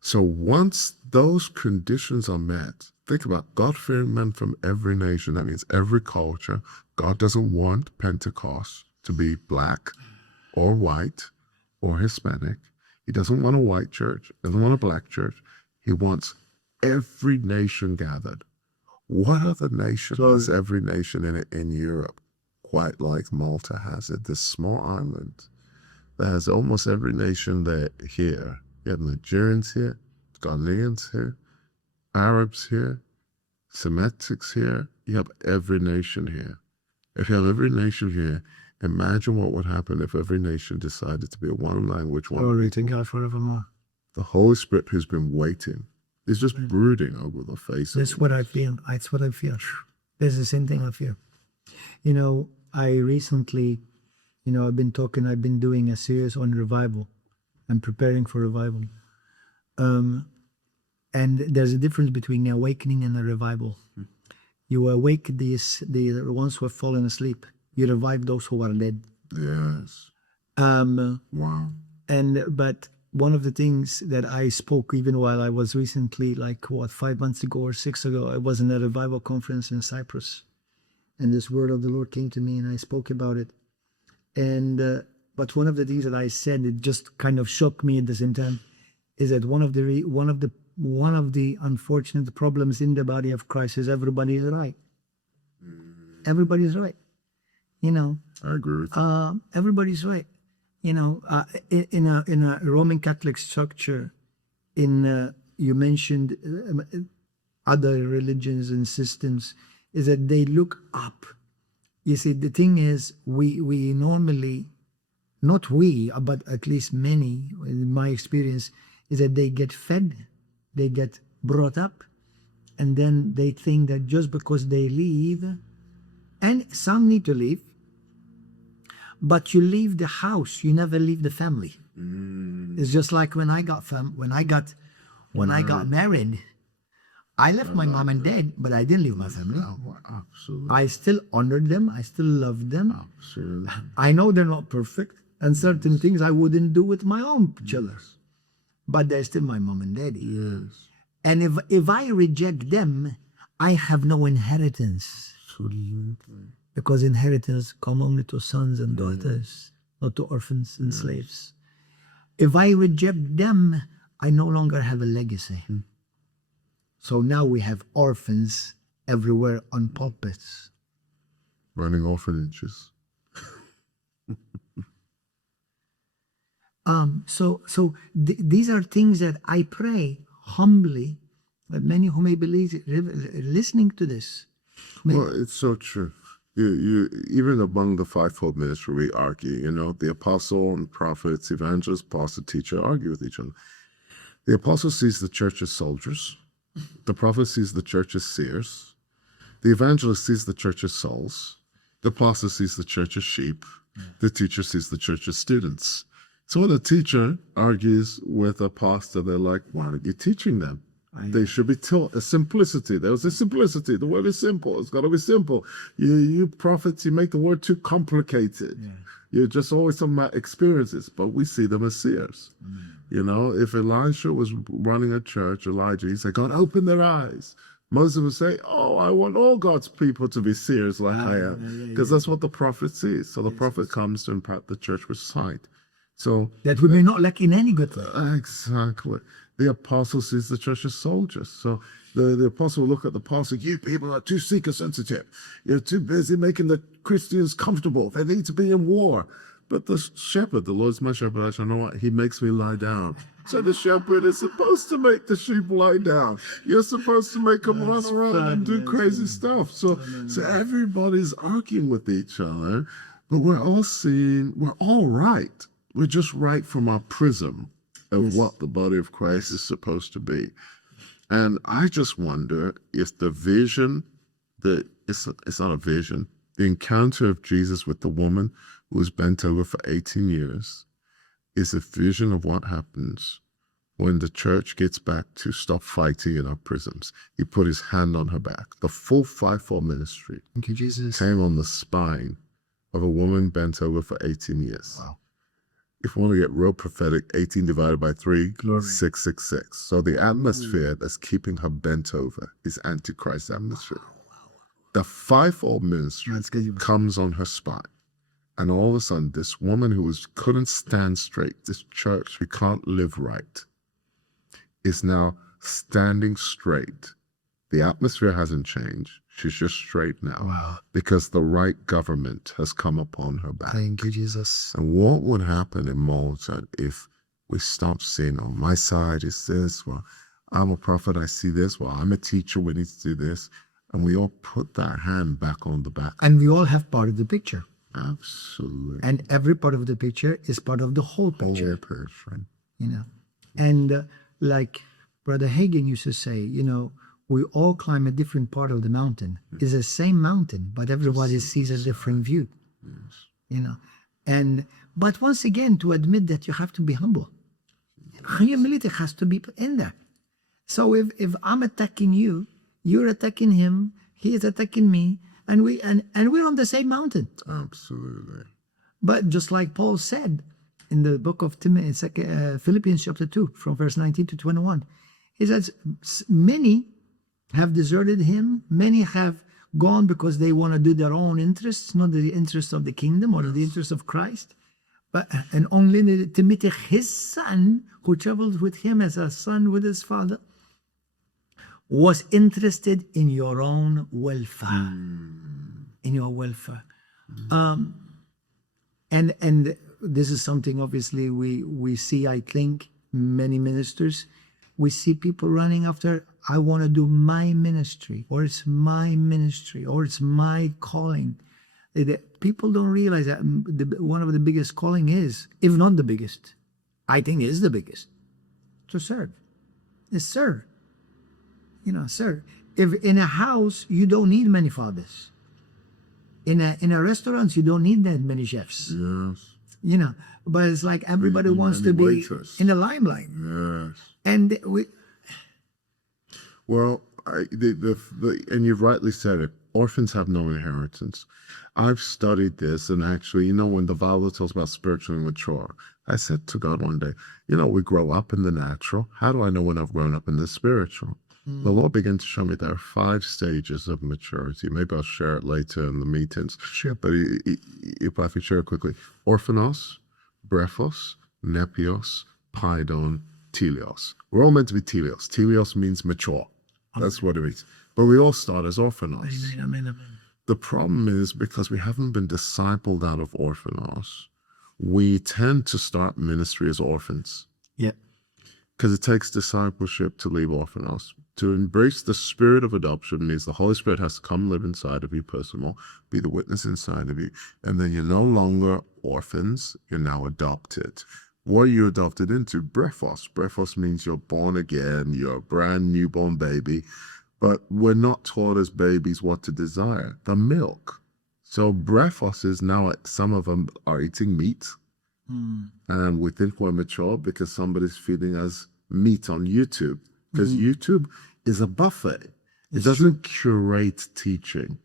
So once those conditions are met, think about God-fearing men from every nation. That means every culture. God doesn't want Pentecost to be black or white or Hispanic. He doesn't want a white church. He doesn't want a black church. He wants every nation gathered. What other nation has every nation in it in Europe? Quite like Malta has it, this small island that has almost every nation there here. You have Nigerians here, Ghanaians here, Arabs here, Semitics here. You have every nation here. If you have every nation here, imagine what would happen if every nation decided to be a one language, one. Glory to God forevermore. The Holy Spirit who's been waiting is just brooding over the face That's of what I feel. That's what I feel. That's the same thing I feel. You know, I recently, I've been doing a series on revival. I'm preparing for revival. And there's a difference between an awakening and a revival. You awake the ones who have fallen asleep. You revive those who are dead. Yes. Wow. But one of the things that I spoke even while I was recently, 5 months ago or 6 ago, I was in a revival conference in Cyprus. And this word of the Lord came to me and I spoke about it. And but one of the things that I said, it just kind of shocked me at the same time, is that one of the unfortunate problems in the body of Christ is everybody is right. Everybody's right. I agree with you. Everybody's right. In a Roman Catholic structure, you mentioned other religions and systems, is that they look up. You see, the thing is, we normally, not we, but at least many, in my experience, is that they get fed, they get brought up, and then they think that just because they leave, and some need to leave, but you leave the house, you never leave the family. It's just like when I got married, I left my mom and dad, but I didn't leave my family. Oh, absolutely. I still honored them. I still loved them. Absolutely. I know they're not perfect, and certain things I wouldn't do with my own children, but they're still my mom and daddy. Yes. And if I reject them, I have no inheritance. Absolutely. Because inheritance come only to sons and daughters, not to orphans and slaves. If I reject them, I no longer have a legacy. So now we have orphans everywhere on pulpits. Running orphanages. These are things that I pray humbly that many who may believe listening to this. Well, it's so true. You even among the fivefold ministry, we argue. The apostle and prophets, evangelist, pastor, teacher argue with each other. The apostle sees the church as soldiers. The prophet sees the church as seers. The evangelist sees the church as souls. The pastor sees the church as sheep. The teacher sees the church as students. So when a teacher argues with a pastor, they're like, why are you teaching them? They should be taught a simplicity. There was a simplicity. The word is simple. It's got to be simple. You prophets, you make the word too complicated. Yeah. You're just always talking about experiences, but we see them as seers. If Elisha was running a church, Elijah, he said, God, open their eyes. Moses would say, oh, I want all God's people to be seers like I am. Because that's what the prophet sees. So the prophet comes to impact the church with sight. So that we may not lack in any good thing. Exactly. The apostle sees the church as soldiers. So the apostle will look at the pastor, you people are too seeker sensitive. You're too busy making the Christians comfortable. They need to be in war. But the shepherd, the Lord's my shepherd, I shall know what, he makes me lie down. So the shepherd is supposed to make the sheep lie down. You're supposed to make them run around and do crazy stuff. So everybody's arguing with each other, but we're all right. We're just right from our prism of what the body of Christ is supposed to be. And I just wonder if the vision, it's not a vision, the encounter of Jesus with the woman who was bent over for 18 years is a vision of what happens when the church gets back to stop fighting in our prisons. He put his hand on her back. The full fivefold ministry Thank you, Jesus. came on the spine of a woman bent over for 18 years. Wow. If you want to get real prophetic, 18 divided by 3, Glory. 666. So the atmosphere that's keeping her bent over is Antichrist atmosphere. The fivefold ministry That's good. comes on her spine. And all of a sudden, this woman who couldn't stand straight, this church who can't live right, is now standing straight. The atmosphere hasn't changed. She's just straight now. Wow. Because the right government has come upon her back. Thank you, Jesus. And what would happen in Malta if we stopped saying, oh, my side is this, well, I'm a prophet, I see this, well, I'm a teacher, we need to do this. And we all put that hand back on the back. And we all have part of the picture. Absolutely. And every part of the picture is part of the whole picture. You know. And like Brother Hagin used to say, you know, we all climb a different part of the mountain. It's the same mountain, but everybody sees a different view. Yes. You know. And but once again, to admit that you have to be humble. Humility has to be in there. So if I'm attacking you, you're attacking him, he is attacking me, and we're on the same mountain. Absolutely. But just like Paul said in the book of Philippians chapter 2, from verse 19 to 21, he says, many have deserted him, many have gone because they want to do their own interests, not the interests of the kingdom or the interests of Christ. And only Timothy, his son, who traveled with him as a son with his father, was interested in your own welfare, in your welfare. And this is something obviously we see, I think, many ministers, we see people running after, I want to do my ministry, or it's my ministry, or it's my calling. People don't realize that one of the biggest calling is, if not the biggest, I think is the biggest, to serve. Is serve. You know, serve. If in a house, you don't need many fathers. In a restaurant, you don't need that many chefs. Yes. You know, but it's like everybody wants to be waiters. in the limelight. Yes. And we... Well, and you've rightly said it, orphans have no inheritance. I've studied this, and actually, you know, when the Bible talks about spiritually mature, I said to God one day, you know, we grow up in the natural. How do I know when I've grown up in the spiritual? The Lord began to show me there are 5 stages of maturity. Maybe I'll share it later in the meetings. Sure. But if I could share it quickly. Orphanos, brephos, nepios, paidon, telios. We're all meant to be telios. Telios means mature. That's what it means. But we all start as orphanos. Amen. The problem is because we haven't been discipled out of orphanos, we tend to start ministry as orphans. Yeah. Because it takes discipleship to leave orphanos. To embrace the spirit of adoption means the Holy Spirit has to come live inside of you personal, be the witness inside of you, and then you're no longer orphans, you're now adopted. What are you adopted into? Brephos. Brephos means you're born again, you're a brand newborn baby, but we're not taught as babies what to desire, the milk. So brephos is now, some of them are eating meat, and we think we're mature because somebody's feeding us meat on YouTube. Because YouTube is a buffet. It doesn't curate teaching.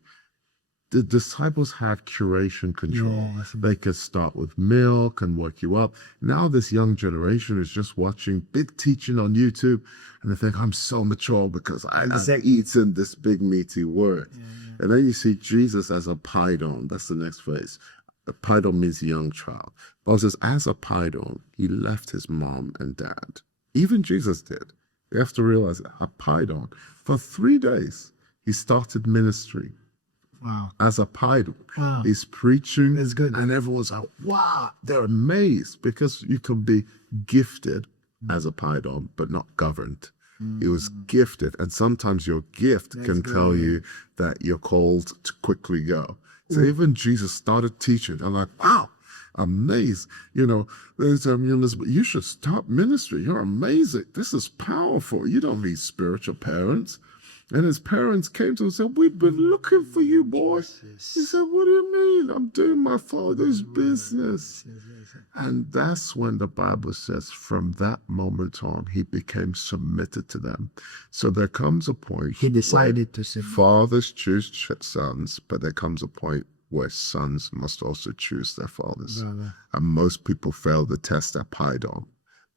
The disciples have curation control. Yes. They can start with milk and work you up. Now this young generation is just watching big teaching on YouTube, and they think, I'm so mature because I've eaten this big meaty word. Yeah. And then you see Jesus as a paidon. That's the next phrase. A paidon means young child. Paul says, as a paidon, he left his mom and dad. Even Jesus did. You have to realize that. A paidon. For 3 days, he started ministry. Wow. As a paidon. Wow. He's preaching. That's good. And everyone's like, wow. They're amazed because you can be gifted as a paidon, but not governed. He was gifted. And sometimes your gift can tell you that you're called to quickly go. So even Jesus started teaching. I'm like, wow. amazed. You know, there's you should stop ministry. You're amazing. This is powerful. You don't need spiritual parents. And his parents came to him and said, we've been looking for you, boy. He said, what do you mean? I'm doing my father's business. And that's when the Bible says, from that moment on, he became submitted to them. So there comes a point. He decided to submit. Fathers choose sons, but there comes a point where sons must also choose their fathers. Brother. And most people fail the test at Pidon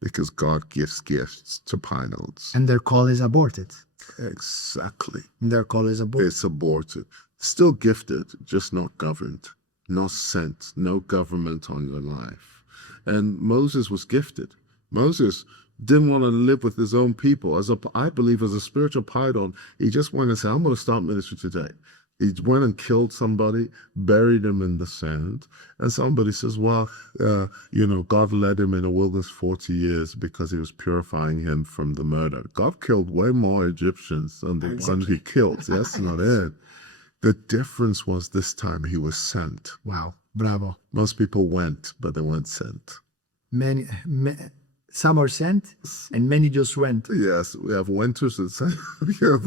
because God gives gifts to Pinols. And their call is aborted. Exactly. Their call is aborted. It's aborted. Still gifted, just not governed, not sent, no government on your life. And Moses was gifted. Moses didn't want to live with his own people. I believe as a spiritual Pidon, he just went and said, I'm going to start ministry today. He went and killed somebody, buried him in the sand. And somebody says, well, God led him in the wilderness 40 years because he was purifying him from the murder. God killed way more Egyptians than the one he killed. That's not it. The difference was this time he was sent. Wow. Bravo. Most people went, but they weren't sent. Some are sent and many just went. Yes, we have wenters and sent. Yeah,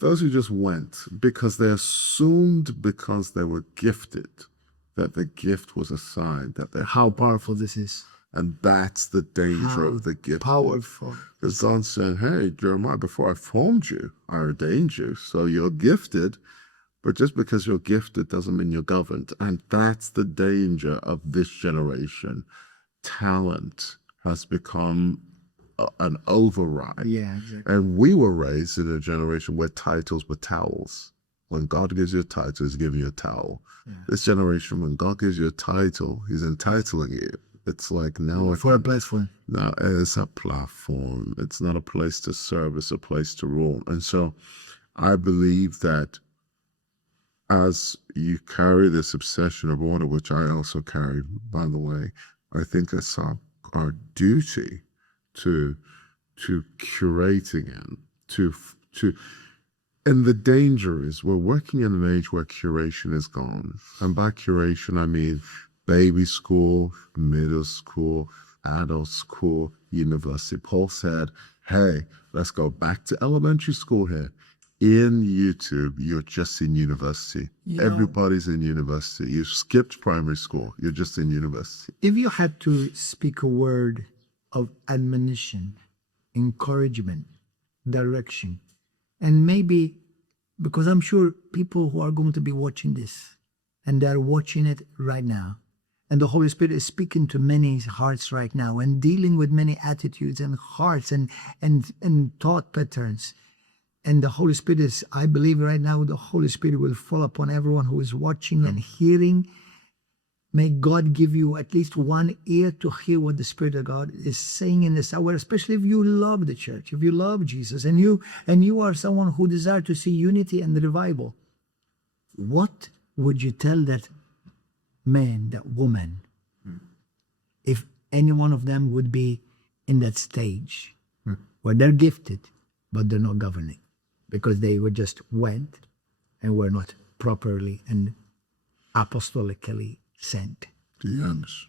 those who just went because they assumed because they were gifted that the gift was a sign that they How powerful this is. and that's the danger of the gift. Powerful. Because God said, hey, Jeremiah, before I formed you, I ordained you. So you're gifted, but just because you're gifted doesn't mean you're governed. And that's the danger of this generation. Talent has become an override. Yeah, exactly. And we were raised in a generation where titles were towels. When God gives you a title, he's giving you a towel. Yeah. This generation, when God gives you a title, he's entitling you. It's like now for a platform. Now it's a platform. It's not a place to serve, it's a place to rule. And so I believe that as you carry this obsession of order, which I also carry, by the way, I think it's our duty to curating it, and the danger is we're working in an age where curation is gone. And by curation, I mean baby school, middle school, adult school, university. Paul said, hey, let's go back to elementary school here. In YouTube, you're just in university. Everybody's in university. You skipped primary school. You're just in university. If you had to speak a word of admonition, encouragement, direction, and maybe, because I'm sure people who are going to be watching this, and they're watching it right now, and the Holy Spirit is speaking to many hearts right now and dealing with many attitudes and hearts and thought patterns. And the Holy Spirit is, I believe right now, the Holy Spirit will fall upon everyone who is watching and hearing. May God give you at least one ear to hear what the Spirit of God is saying in this hour, especially if you love the church, if you love Jesus, and you are someone who desires to see unity and revival. What would you tell that man, that woman, if any one of them would be in that stage where they're gifted, but they're not governing because they were just went and were not properly and apostolically sent? Yes.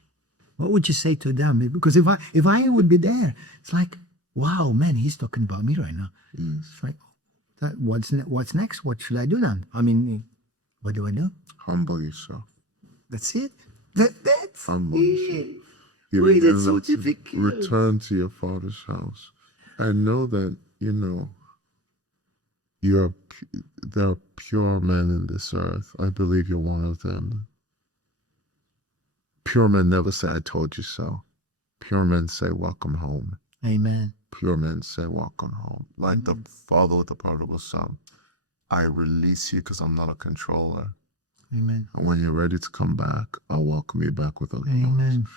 What would you say to them? Because if I would be there, it's like, wow, man, he's talking about me right now. It's like, what's next? What should I do then? I mean, what do I do? Humble yourself. That's it. That's Humble it. yourself. Wait, that's so difficult. Return to your Father's house. And know that, there are pure men in this earth. I believe you're one of them. Pure men never say, I told you so. Pure men say, welcome home. Amen. Pure men say, welcome home. Like the father with the prodigal son. I release you because I'm not a controller. Amen. And when you're ready to come back, I'll welcome you back with open arms. Amen.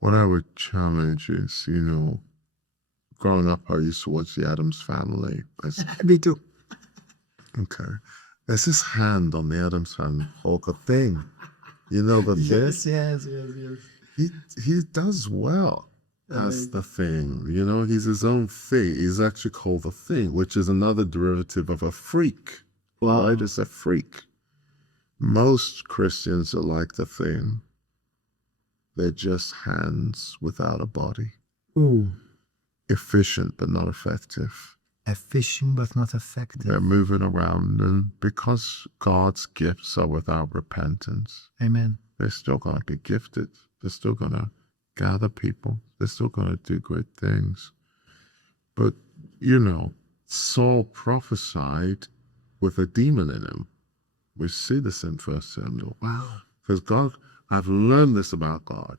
What I would challenge is, growing up, I used to watch the Addams Family. Me too. Okay. There's this hand on the Addams Family, Olga thing. The Yes. He does well as the thing. He's his own thing. He's actually called the thing, which is another derivative of a freak. Wow. Right? It's a freak. Most Christians are like the thing. They're just hands without a body. Ooh. Efficient but not effective. Efficient but not effective. They're moving around, and because God's gifts are without repentance, Amen. they're still going to be gifted. They're still going to gather people. They're still going to do great things. But, Saul prophesied with a demon in him. We see this in 1 Samuel. Wow. Because God, I've learned this about God.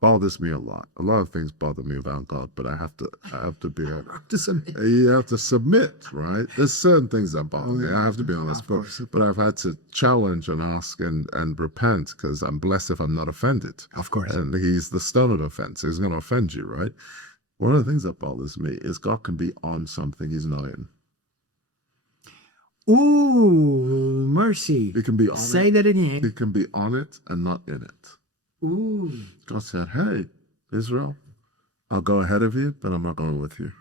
Bothers me a lot. A lot of things bother me about God, but I have to be you have to submit, right? There's certain things that bother me. I have to be honest, but I've had to challenge and ask and repent, because I'm blessed if I'm not offended. Of course. And he's the stone of offense. He's going to offend you, right? One of the things that bothers me is God can be on something he's not in. Ooh, mercy. He can be on Say it. that again. He can be on it and not in it. Ooh. God said, hey, Israel, I'll go ahead of you, but I'm not going with you.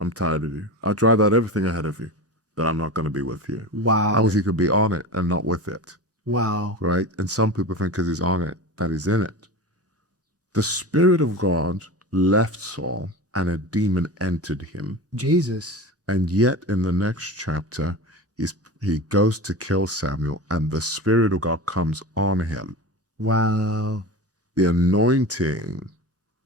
I'm tired of you. I'll drive out everything ahead of you, but I'm not going to be with you. Wow. How is he could be on it and not with it? Wow. Right? And some people think because he's on it, that he's in it. The Spirit of God left Saul and a demon entered him. Jesus. And yet in the next chapter, he goes to kill Samuel and the Spirit of God comes on him. Wow. The anointing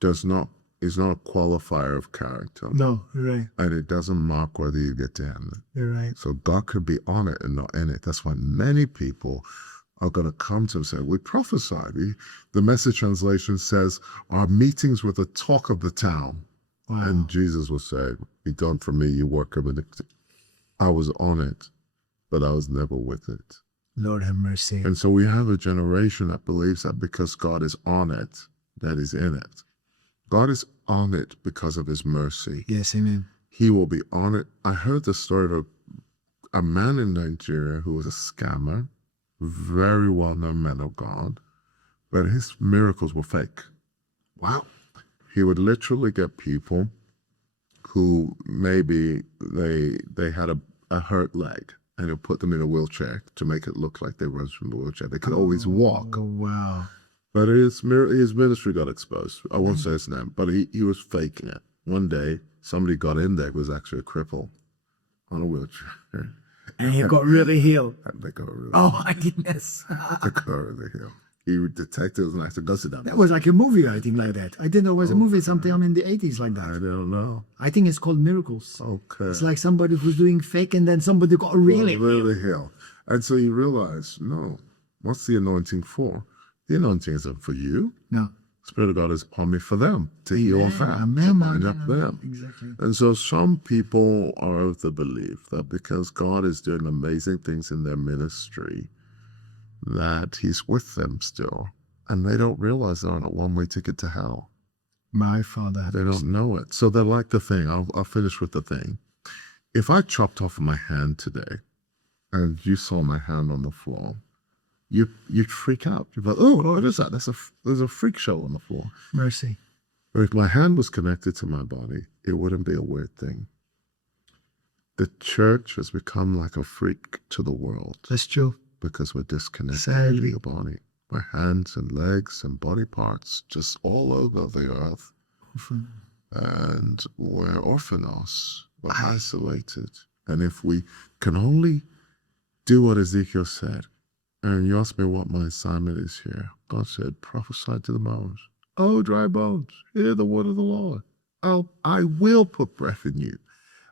is not a qualifier of character. No, you're right. And it doesn't mark whether you get to heaven. You're right. So God could be on it and not in it. That's why many people are going to come to him and say, we prophesied. The Message translation says, our meetings were the talk of the town. Wow. And Jesus will say, be gone from me, you worker of iniquity. I was on it, but I was never with it. Lord have mercy. And so we have a generation that believes that because God is on it, that he's in it. God is on it because of his mercy. Yes, amen. He will be on it. I heard the story of a man in Nigeria who was a scammer, very well-known man of God, but his miracles were fake. Wow. He would literally get people who maybe they had a hurt leg, and he'll put them in a wheelchair to make it look like they rose from the wheelchair. They could always walk. Oh, wow. But his ministry got exposed. I won't say his name, but he was faking it. One day, somebody got in there who was actually a cripple on a wheelchair. And he got really healed. And they got really Oh, my goodness. they got really healed. He detected it and I said, go sit down. That was like a movie, I think, like that. I didn't know it was a movie sometime in the 80s like I that. don't know. I think it's called Miracles. Okay. It's like somebody who's doing fake and then somebody got really healed. And so you realize, no, what's the anointing for? The anointing isn't for you. No. Spirit of God is upon me for them, to heal and fat, to bind up them. Exactly. And so some people are of the belief that because God is doing amazing things in their ministry, that he's with them still. And they don't realize they're on a one-way ticket to hell. My Father. They don't know it. So they're like the thing. I'll finish with the thing. If I chopped off my hand today and you saw my hand on the floor, you'd freak out. You'd be like, oh, what is that? There's a freak show on the floor. Mercy. But if my hand was connected to my body, it wouldn't be a weird thing. The church has become like a freak to the world That's true. because we're disconnected Sadly. from the body. Our hands and legs and body parts just all over the earth. And we're orphanos. We're isolated. And if we can only do what Ezekiel said, and you ask me what my assignment is here, God said, prophesy to the bones. Oh, dry bones, hear the word of the Lord. I will put breath in you.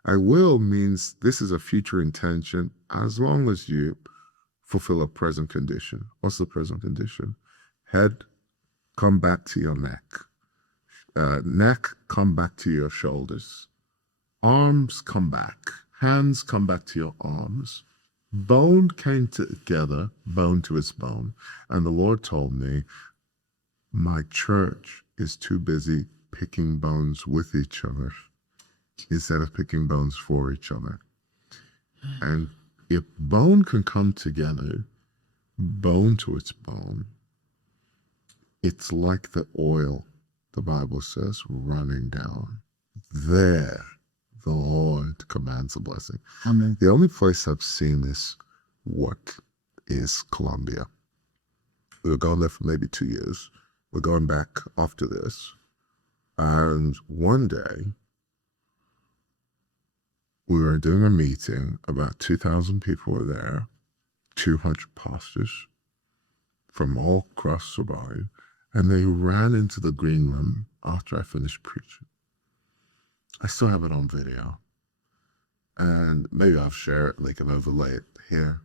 I will means this is a future intention as long as you fulfill a present condition. What's the present condition? Head, come back to your neck. Neck, come back to your shoulders. Arms, come back. Hands, come back to your arms. Bone came together, bone to its bone. And the Lord told me, my church is too busy picking bones with each other instead of picking bones for each other. And if bone can come together, bone to its bone, it's like the oil, the Bible says, running down. There, the Lord commands a blessing. Amen. The only place I've seen this work is Colombia. We were gone there for maybe 2 years. we're going back after this. And one day, we were doing a meeting, about 2,000 people were there, 200 pastors from all across Somalia, and they ran into the green room after I finished preaching. I still have it on video. And maybe I'll share it, like, and overlay it here.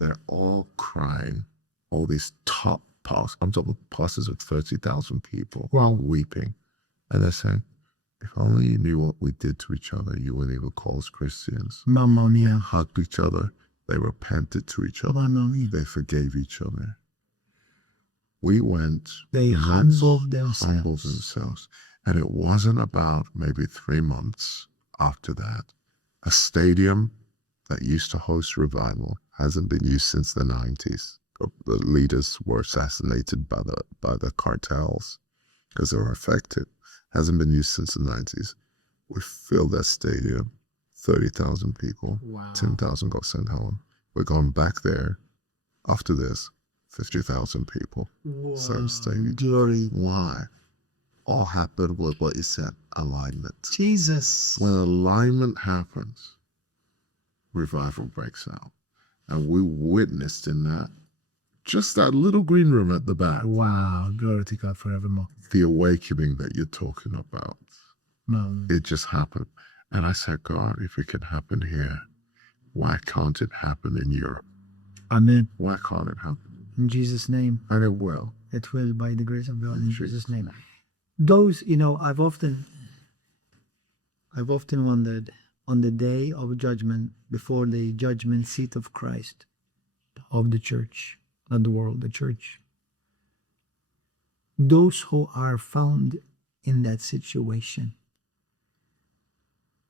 They're all crying, all these top pastors. I'm talking pastors with 30,000 people, weeping. And they're saying, if only you knew what we did to each other, you wouldn't even call us Christians. Mamma They mia. hugged each other. They repented to each other. Mamma mia. They forgave each other. We went. They humbled themselves. And it wasn't about maybe 3 months after that. A stadium that used to host revival hasn't been used since the 90s. The leaders were assassinated by the cartels because they were affected. Hasn't been used since the 90s. We filled that stadium, 30,000 people. Wow. 10,000 got sent home. We're going back there after this, 50,000 people. Wow. Same stadium. Glory. Why? All happened with what is said, alignment. Jesus. When alignment happens, revival breaks out. And we witnessed in that, just that little green room at the back, Wow. Glory to God forevermore. the awakening that you're talking about. No. It just happened. And I said, God, if it can happen here, why can't it happen in Europe? Amen. Why can't it happen? In Jesus' name. And it will. It will, by the grace of God, in Jesus' name. Those, I've often wondered on the day of judgment, before the judgment seat of Christ, of the church, not the world, the church. Those who are found in that situation,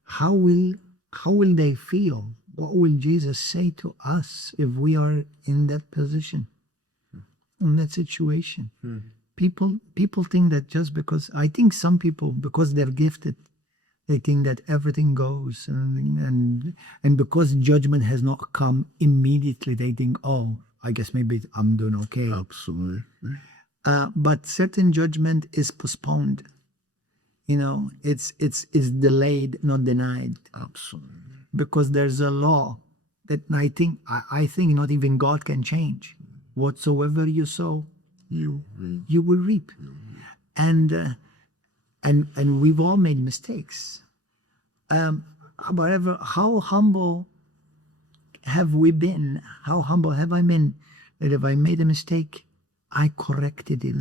how will they feel? What will Jesus say to us if we are in that position, in that situation? People think that just because, I think some people, because they're gifted, they think that everything goes, and because judgment has not come immediately, they think, oh, I guess maybe I'm doing okay. Absolutely. But certain judgment is postponed. It's delayed, not denied. Absolutely. Because there's a law that I think not even God can change. Whatsoever you sow, you will reap. And we've all made mistakes. However, how humble have we been? How humble have I been that if I made a mistake, I corrected it.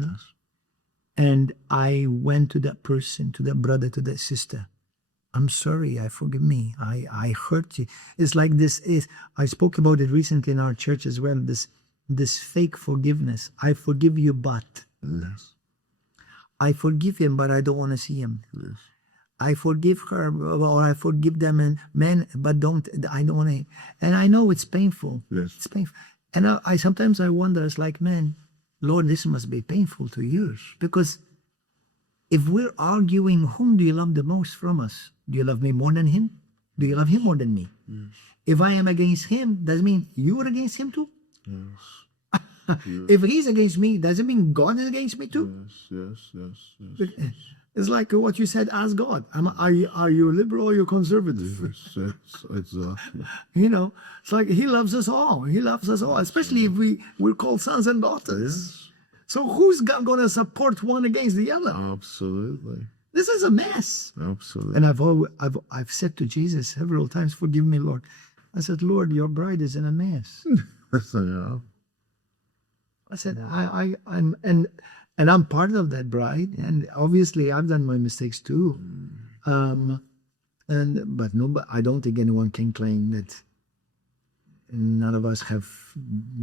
And I went to that person, to that brother, to that sister. I'm sorry, forgive me. I hurt you. It's like this I spoke about it recently in our church as well, this fake forgiveness. I forgive you, but. Yes. I forgive him, but I don't want to see him. Yes. I forgive her, or I forgive them, and men, but I don't want to. And I know it's painful. Yes. It's painful. And I sometimes wonder, it's like, man, Lord, this must be painful to you. Because if we're arguing, whom do you love the most from us? Do you love me more than him? Do you love him more than me? Yes. If I am against him, does it mean you are against him too? Yes. If he's against me, does it mean God is against me too? Yes. It's like what you said, ask God. Are you liberal or you conservative? Yes, exactly. It's like he loves us all. He loves us all, especially if we're called sons and daughters. Yes. So who's going to support one against the other? Absolutely. This is a mess. Absolutely. And I've said to Jesus several times, forgive me, Lord. I said, Lord, your bride is in a mess. Yeah. I said, and I'm part of that bride, and obviously I've done my mistakes too. But I don't think anyone can claim that none of us have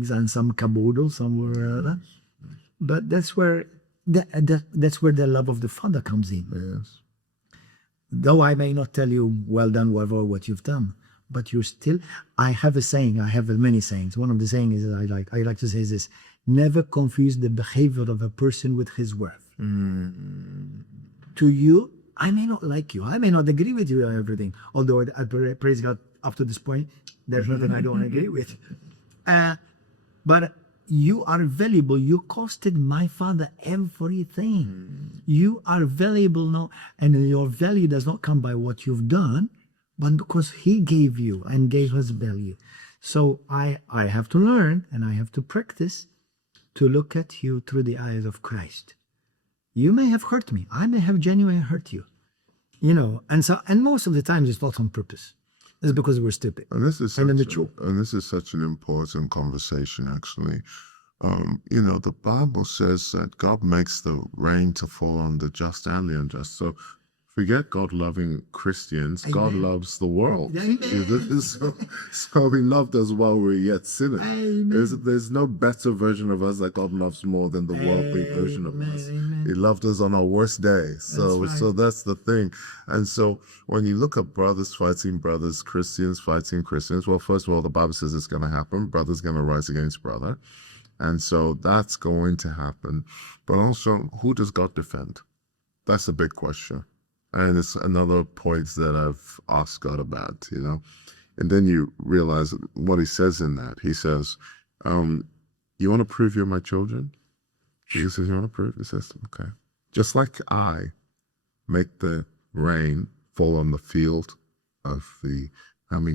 done some caboodle somewhere or other. But that's where the love of the Father comes in. Yes. Though I may not tell you, well done, whatever what you've done, but you're still. I have a saying. I have many sayings. One of the sayings is I like to say this: never confuse the behavior of a person with his worth. To you, I may not like you. I may not agree with you on everything. Although I praise God, up to this point, there's nothing I don't agree with. But you are valuable. You costed my Father everything. You are valuable now, and your value does not come by what you've done, but because He gave you and gave us value. So I have to learn and I have to practice to look at you through the eyes of Christ. You may have hurt me. I may have genuinely hurt you. And most of the times it's not on purpose. It's because we're stupid And this is and immature. such an important conversation, actually. The Bible says that God makes the rain to fall on the just and the unjust. So forget God loving Christians. Amen. God loves the world. Amen. So He loved us while we were yet sinners. Amen. There's no better version of us that God loves more than the worldly version of us. Amen. He loved us on our worst day. So That's right. that's the thing. And so when you look at brothers fighting brothers, Christians fighting Christians, well, first of all, the Bible says it's going to happen. Brother's going to rise against brother. And so that's going to happen. But also, who does God defend? That's a big question. And it's another point that I've asked God about, And then you realize what He says in that. He says, you want to prove you're my children? He says, you want to prove? He says, okay. Just like I make the rain fall on the field of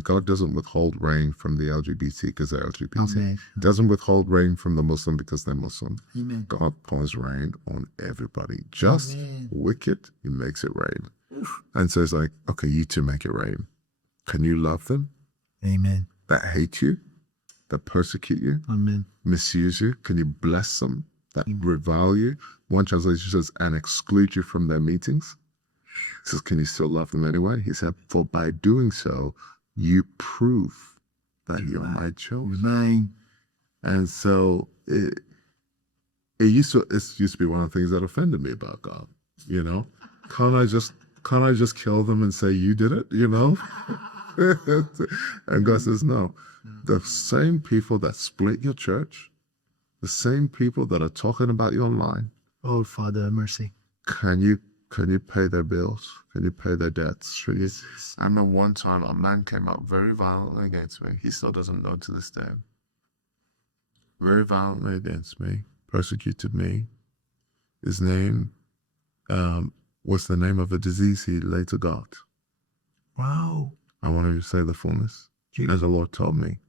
God doesn't withhold rain from the LGBT because they're LGBT. Amen. Doesn't withhold rain from the Muslim because they're Muslim. Amen. God pours rain on everybody. Just Amen. wicked, He makes it rain. And so it's like, okay, you two make it rain. Can you love them Amen. that hate you, that persecute you, Amen. misuse you? Can you bless them that revile you? One translation says, and exclude you from their meetings. He says, can you still love them anyway? He said, for by doing so, you prove that you're my children. Amen. And so it used to be one of the things that offended me about God. Can't I just kill them and say you did it? And God says, no. The same people that split your church, the same people that are talking about you online. Oh, Father, mercy. Can you pay their bills? Can you pay their debts? I remember one time a man came out very violently against me. He still doesn't know to this day. Very violently against me, persecuted me. His name was the name of a disease he later got. Wow. I want you to say the fullness. As the Lord told me,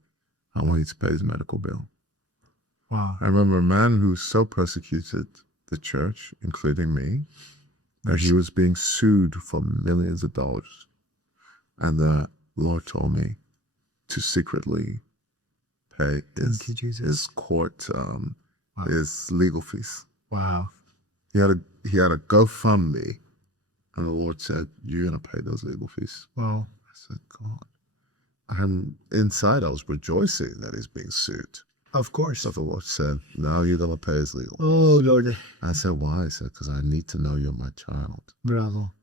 I want you to pay his medical bill. Wow. I remember a man who so persecuted the church, including me, that he was being sued for millions of dollars. And the Lord told me to secretly pay his court, his legal fees. Wow. He had a GoFundMe, and the Lord said, "You're gonna pay those legal fees." Wow. I said, "God," and inside I was rejoicing that he's being sued. Of course. So the Lord said, "Now you're gonna pay his legal." Oh, Lord. I said, "Why?" He said, "Because I need to know you're my child. Bravo.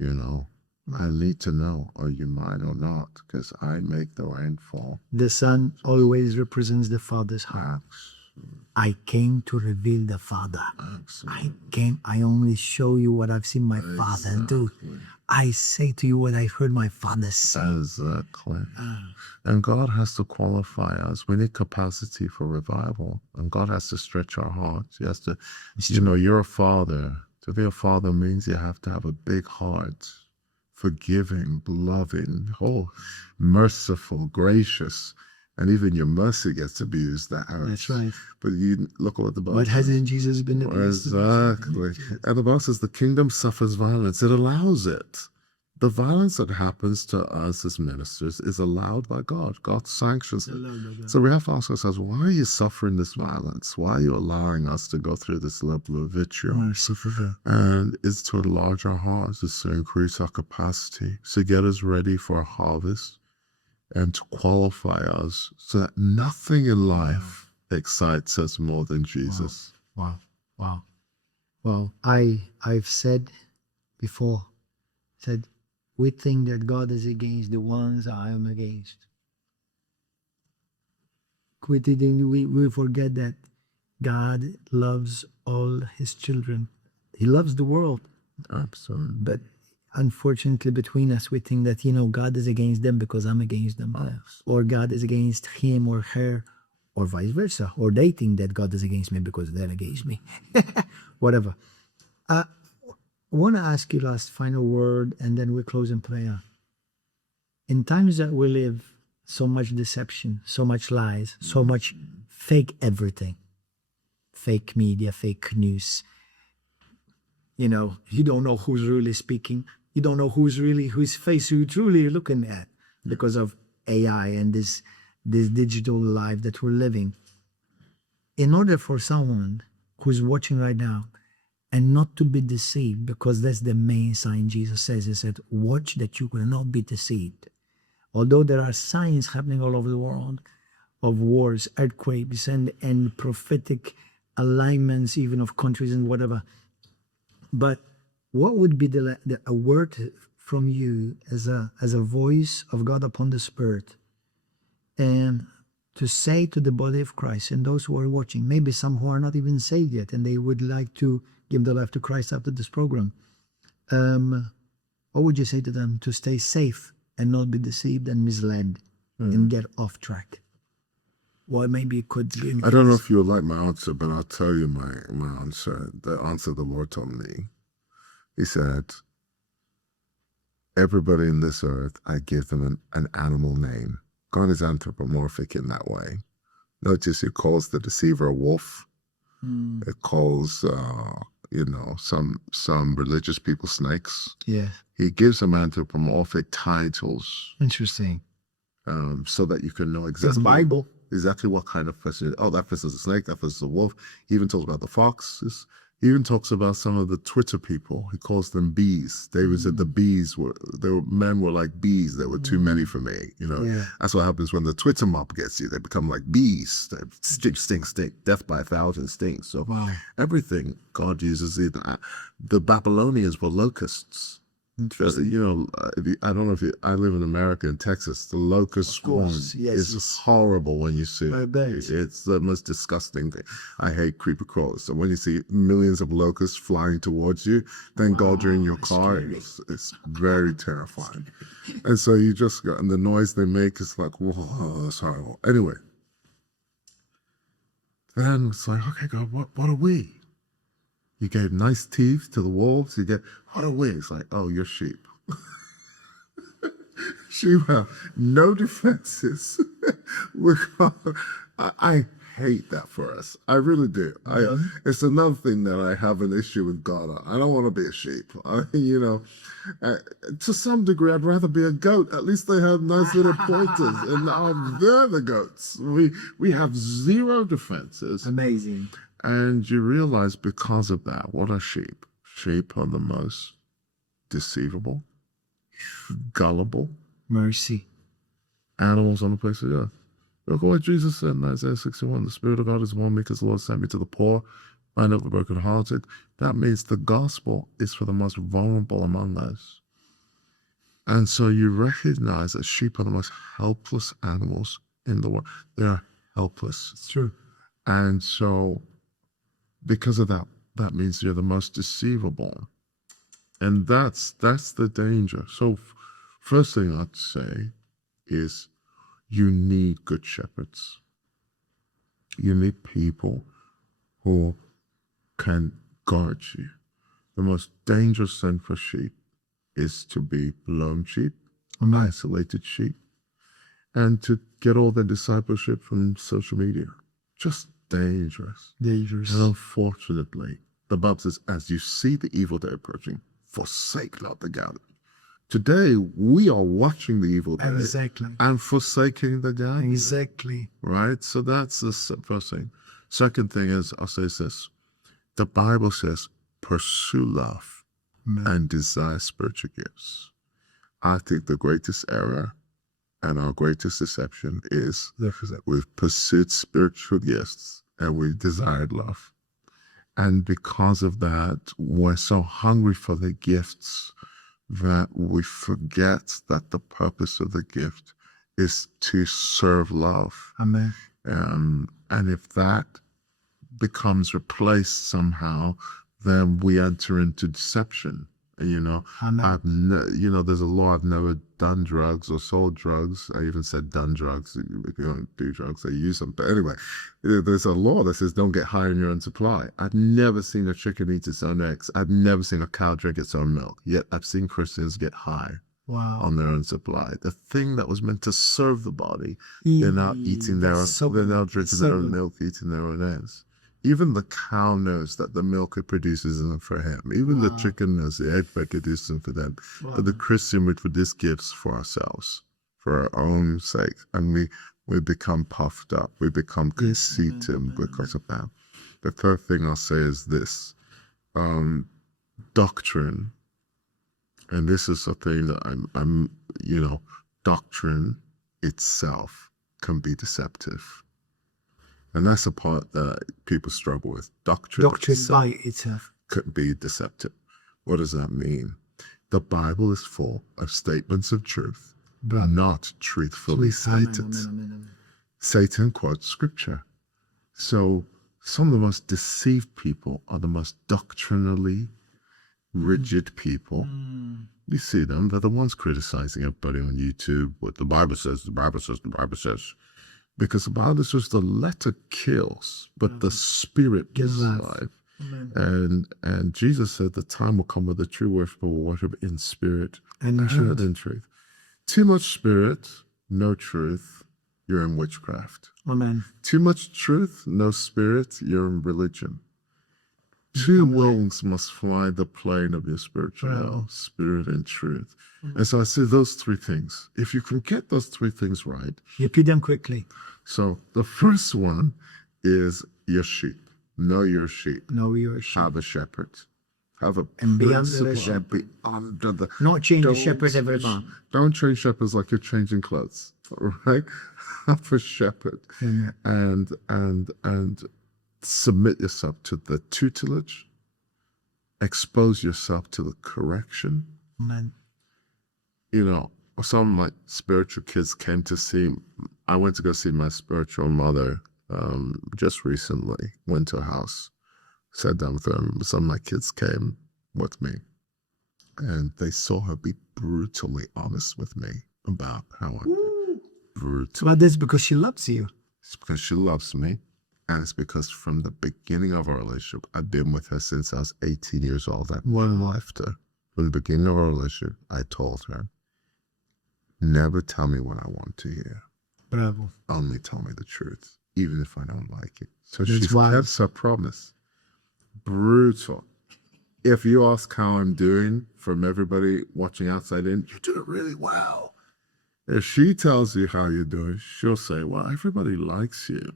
I need to know, are you mine or not? Because I make the rain fall." The Son always represents the Father's heart. I came to reveal the Father. I only show you what I've seen my Father do. I say to you what I heard my Father say. Exactly. And God has to qualify us. We need capacity for revival. And God has to stretch our hearts. He has to, you're a father. To be a father means you have to have a big heart. Forgiving, loving, merciful, gracious. And even your mercy gets abused. That's right. But you look at the Bible. But hasn't Jesus been abused? Exactly. And the Bible says the kingdom suffers violence. It allows it. The violence that happens to us as ministers is allowed by God. God sanctions it. So we have to ask ourselves, why are you suffering this violence? Why are you allowing us to go through this level of vitriol? And it's to enlarge our hearts, it's to increase our capacity, to get us ready for a harvest, and to qualify us so that nothing in life excites us more than Jesus. Wow. Well, I've said before, we think that God is against the ones I am against. We forget that God loves all his children. He loves the world. Absolutely. But unfortunately, between us, we think that, God is against them because I'm against them. Or God is against him or her or vice versa, or they think that God is against me because they're against me. Whatever. I want to ask you last final word, and then we close in prayer. In times that we live, so much deception, so much lies, so much fake everything, fake media, fake news. You know, you don't know who's really speaking. You don't know whose face you're truly looking at because of AI and this digital life that we're living. In order for someone who's watching right now and not to be deceived, because that's the main sign Jesus says, he said, watch that you will not be deceived. Although there are signs happening all over the world of wars, earthquakes, and prophetic alignments, even of countries and whatever. But what would be a word from you as a voice of God upon the Spirit, and to say to the body of Christ and those who are watching, maybe some who are not even saved yet, and they would like to give their life to Christ after this program, what would you say to them to stay safe and not be deceived and misled and get off track? Well, maybe it could be. I don't know if you would like my answer, but I'll tell you my answer. The answer the Lord told me. He said, everybody in this earth, I give them an animal name. God is anthropomorphic in that way. Notice he calls the deceiver a wolf. It calls, some religious people snakes. Yeah. He gives them anthropomorphic titles. Interesting. So that you can know It's exactly Bible. exactly what kind of person. Oh, that person is a snake. That person is a wolf. He even talks about the foxes. He even talks about some of the Twitter people. He calls them bees. David said the bees men were like bees. There were too many for me. You know, that's what happens when the Twitter mob gets you. They become like bees. They stink. Death by 1,000 stings. So everything God uses. The Babylonians were locusts. You know, I don't know if I live in America, in Texas. The locust swarm is horrible when you see it. It's the most disgusting thing. I hate creeper crawlers. So when you see millions of locusts flying towards you, thank God you're in your car. It's very terrifying. And so you just got, and the noise they make is like, whoa, that's horrible. Anyway, then it's like, okay, God, what are we? You gave nice teeth to the wolves. You get, what are we? It's like, oh, you're sheep. Sheep have no defenses. I hate that for us. I really do. It's another thing that I have an issue with God on. I don't want to be a sheep. To some degree, I'd rather be a goat. At least they have nice little pointers, and they're the goats. We have zero defenses. Amazing. And you realize because of that, what are sheep? Sheep are the most deceivable, gullible, mercy animals on the face of the earth. Look at what Jesus said in Isaiah 61. The Spirit of God is upon me because the Lord sent me to the poor, bind up the brokenhearted. That means the gospel is for the most vulnerable among us. And so you recognize that sheep are the most helpless animals in the world. They're helpless. It's true. And so because of that, that means you're the most deceivable. And that's the danger. So first thing I'd say is you need good shepherds. You need people who can guard you. The most dangerous thing for sheep is to be lone sheep, isolated sheep, and to get all their discipleship from social media. Just dangerous. And unfortunately, the Bible says, as you see the evil day approaching, forsake not the gathering. Today, we are watching the evil day and forsaking the gathering. Exactly. Right? So that's the first thing. Second thing is, I'll say this. The Bible says, pursue love and desire spiritual gifts. I think the greatest error and our greatest deception is we've pursued spiritual gifts and we desired love. And because of that, we're so hungry for the gifts that we forget that the purpose of the gift is to serve love. Amen. And if that becomes replaced somehow, then we enter into deception. You know, Amen. there's a law. I've never done drugs or sold drugs. I even said done drugs. If you don't do drugs, I use them. But anyway, there's a law that says don't get high on your own supply. I've never seen a chicken eat its own eggs. I've never seen a cow drink its own milk. Yet I've seen Christians get high Wow. on their own supply. The thing that was meant to serve the body, they're now eating their own. They're now drinking their own milk, eating their own eggs. Even the cow knows that the milk it produces isn't for him. Even the chicken knows the egg produces isn't for them. But the Christian, we produce gifts for ourselves, for our own sake. And we become puffed up. We become conceited because of that. The third thing I'll say is this. Doctrine. And this is a thing that I'm doctrine itself can be deceptive. And that's a part that people struggle with. Doctrine by itself could be deceptive. What does that mean? The Bible is full of statements of truth, but not truthfully cited. Satan quotes scripture. So some of the most deceived people are the most doctrinally rigid people. You see them, they're the ones criticizing everybody on YouTube. What the Bible says, the Bible says, the Bible says. Because the Bible says the letter kills, but the spirit gives life. And Jesus said the time will come where the true worshiper will worship in spirit and in truth. Too much spirit, no truth, you're in witchcraft. Amen. Too much truth, no spirit, you're in religion. Two wings must fly the plane of your spiritual spirit and truth. And so I say those three things. If you can get those three things right. Repeat them quickly. So the first one is your sheep. Know your sheep. Know your sheep. Have a shepherd. Have a and be under principle the shepherd. and be under the. Not change the shepherd every month. Don't change shepherds like you're changing clothes. All right? Have a shepherd. And submit yourself to the tutelage. Expose yourself to the correction. Amen. Some of my spiritual kids came to see. I went to go see my spiritual mother just recently. Went to a house, sat down with her. Some of my kids came with me, and they saw her be brutally honest with me about how I'm brutal. But that's because she loves you. It's because she loves me. And it's because from the beginning of our relationship, I've been with her since I was 18 years old. I left her. From the beginning of our relationship, I told her, never tell me what I want to hear. Bravo. Only tell me the truth, even if I don't like it. So she kept her promise. Brutal. If you ask how I'm doing from everybody watching outside in, you're doing really well. If she tells you how you're doing, she'll say, well, everybody likes you.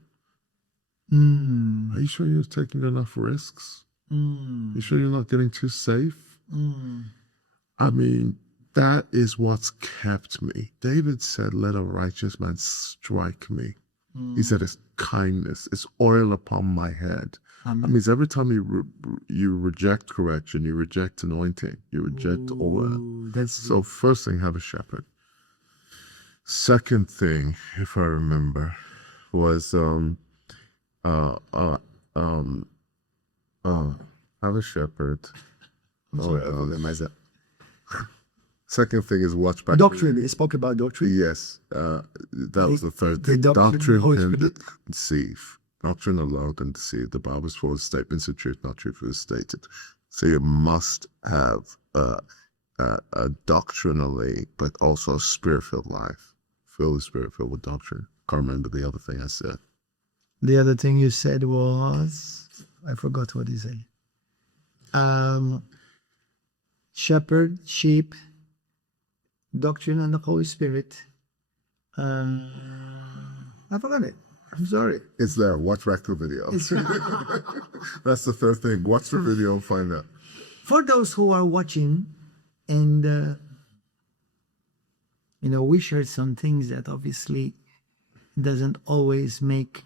Are you sure you're taking enough risks? You sure you're not getting too safe? I mean, that is what's kept me. David said, let a righteous man strike me. He said, it's kindness. It's oil upon my head. That means every time you reject correction, you reject anointing, you reject oil. So first thing, have a shepherd. Second thing, if I remember, was have a shepherd. Second thing is watch back. Doctrine. He spoke about doctrine. Yes, that was the third thing. Doctrine can deceive. Doctrine alone can deceive. The Bible's full of statements of truth, not truthfully stated. So you must have a doctrinally, but also a spirit-filled life. Filled with spirit-filled with doctrine. Can't remember the other thing I said. The other thing you said was, I forgot what you said. Shepherd, sheep, doctrine, and the Holy Spirit. I forgot it. I'm sorry. It's there. Watch back the video. That's the third thing. Watch the video and find out. For those who are watching, and we shared some things that obviously doesn't always make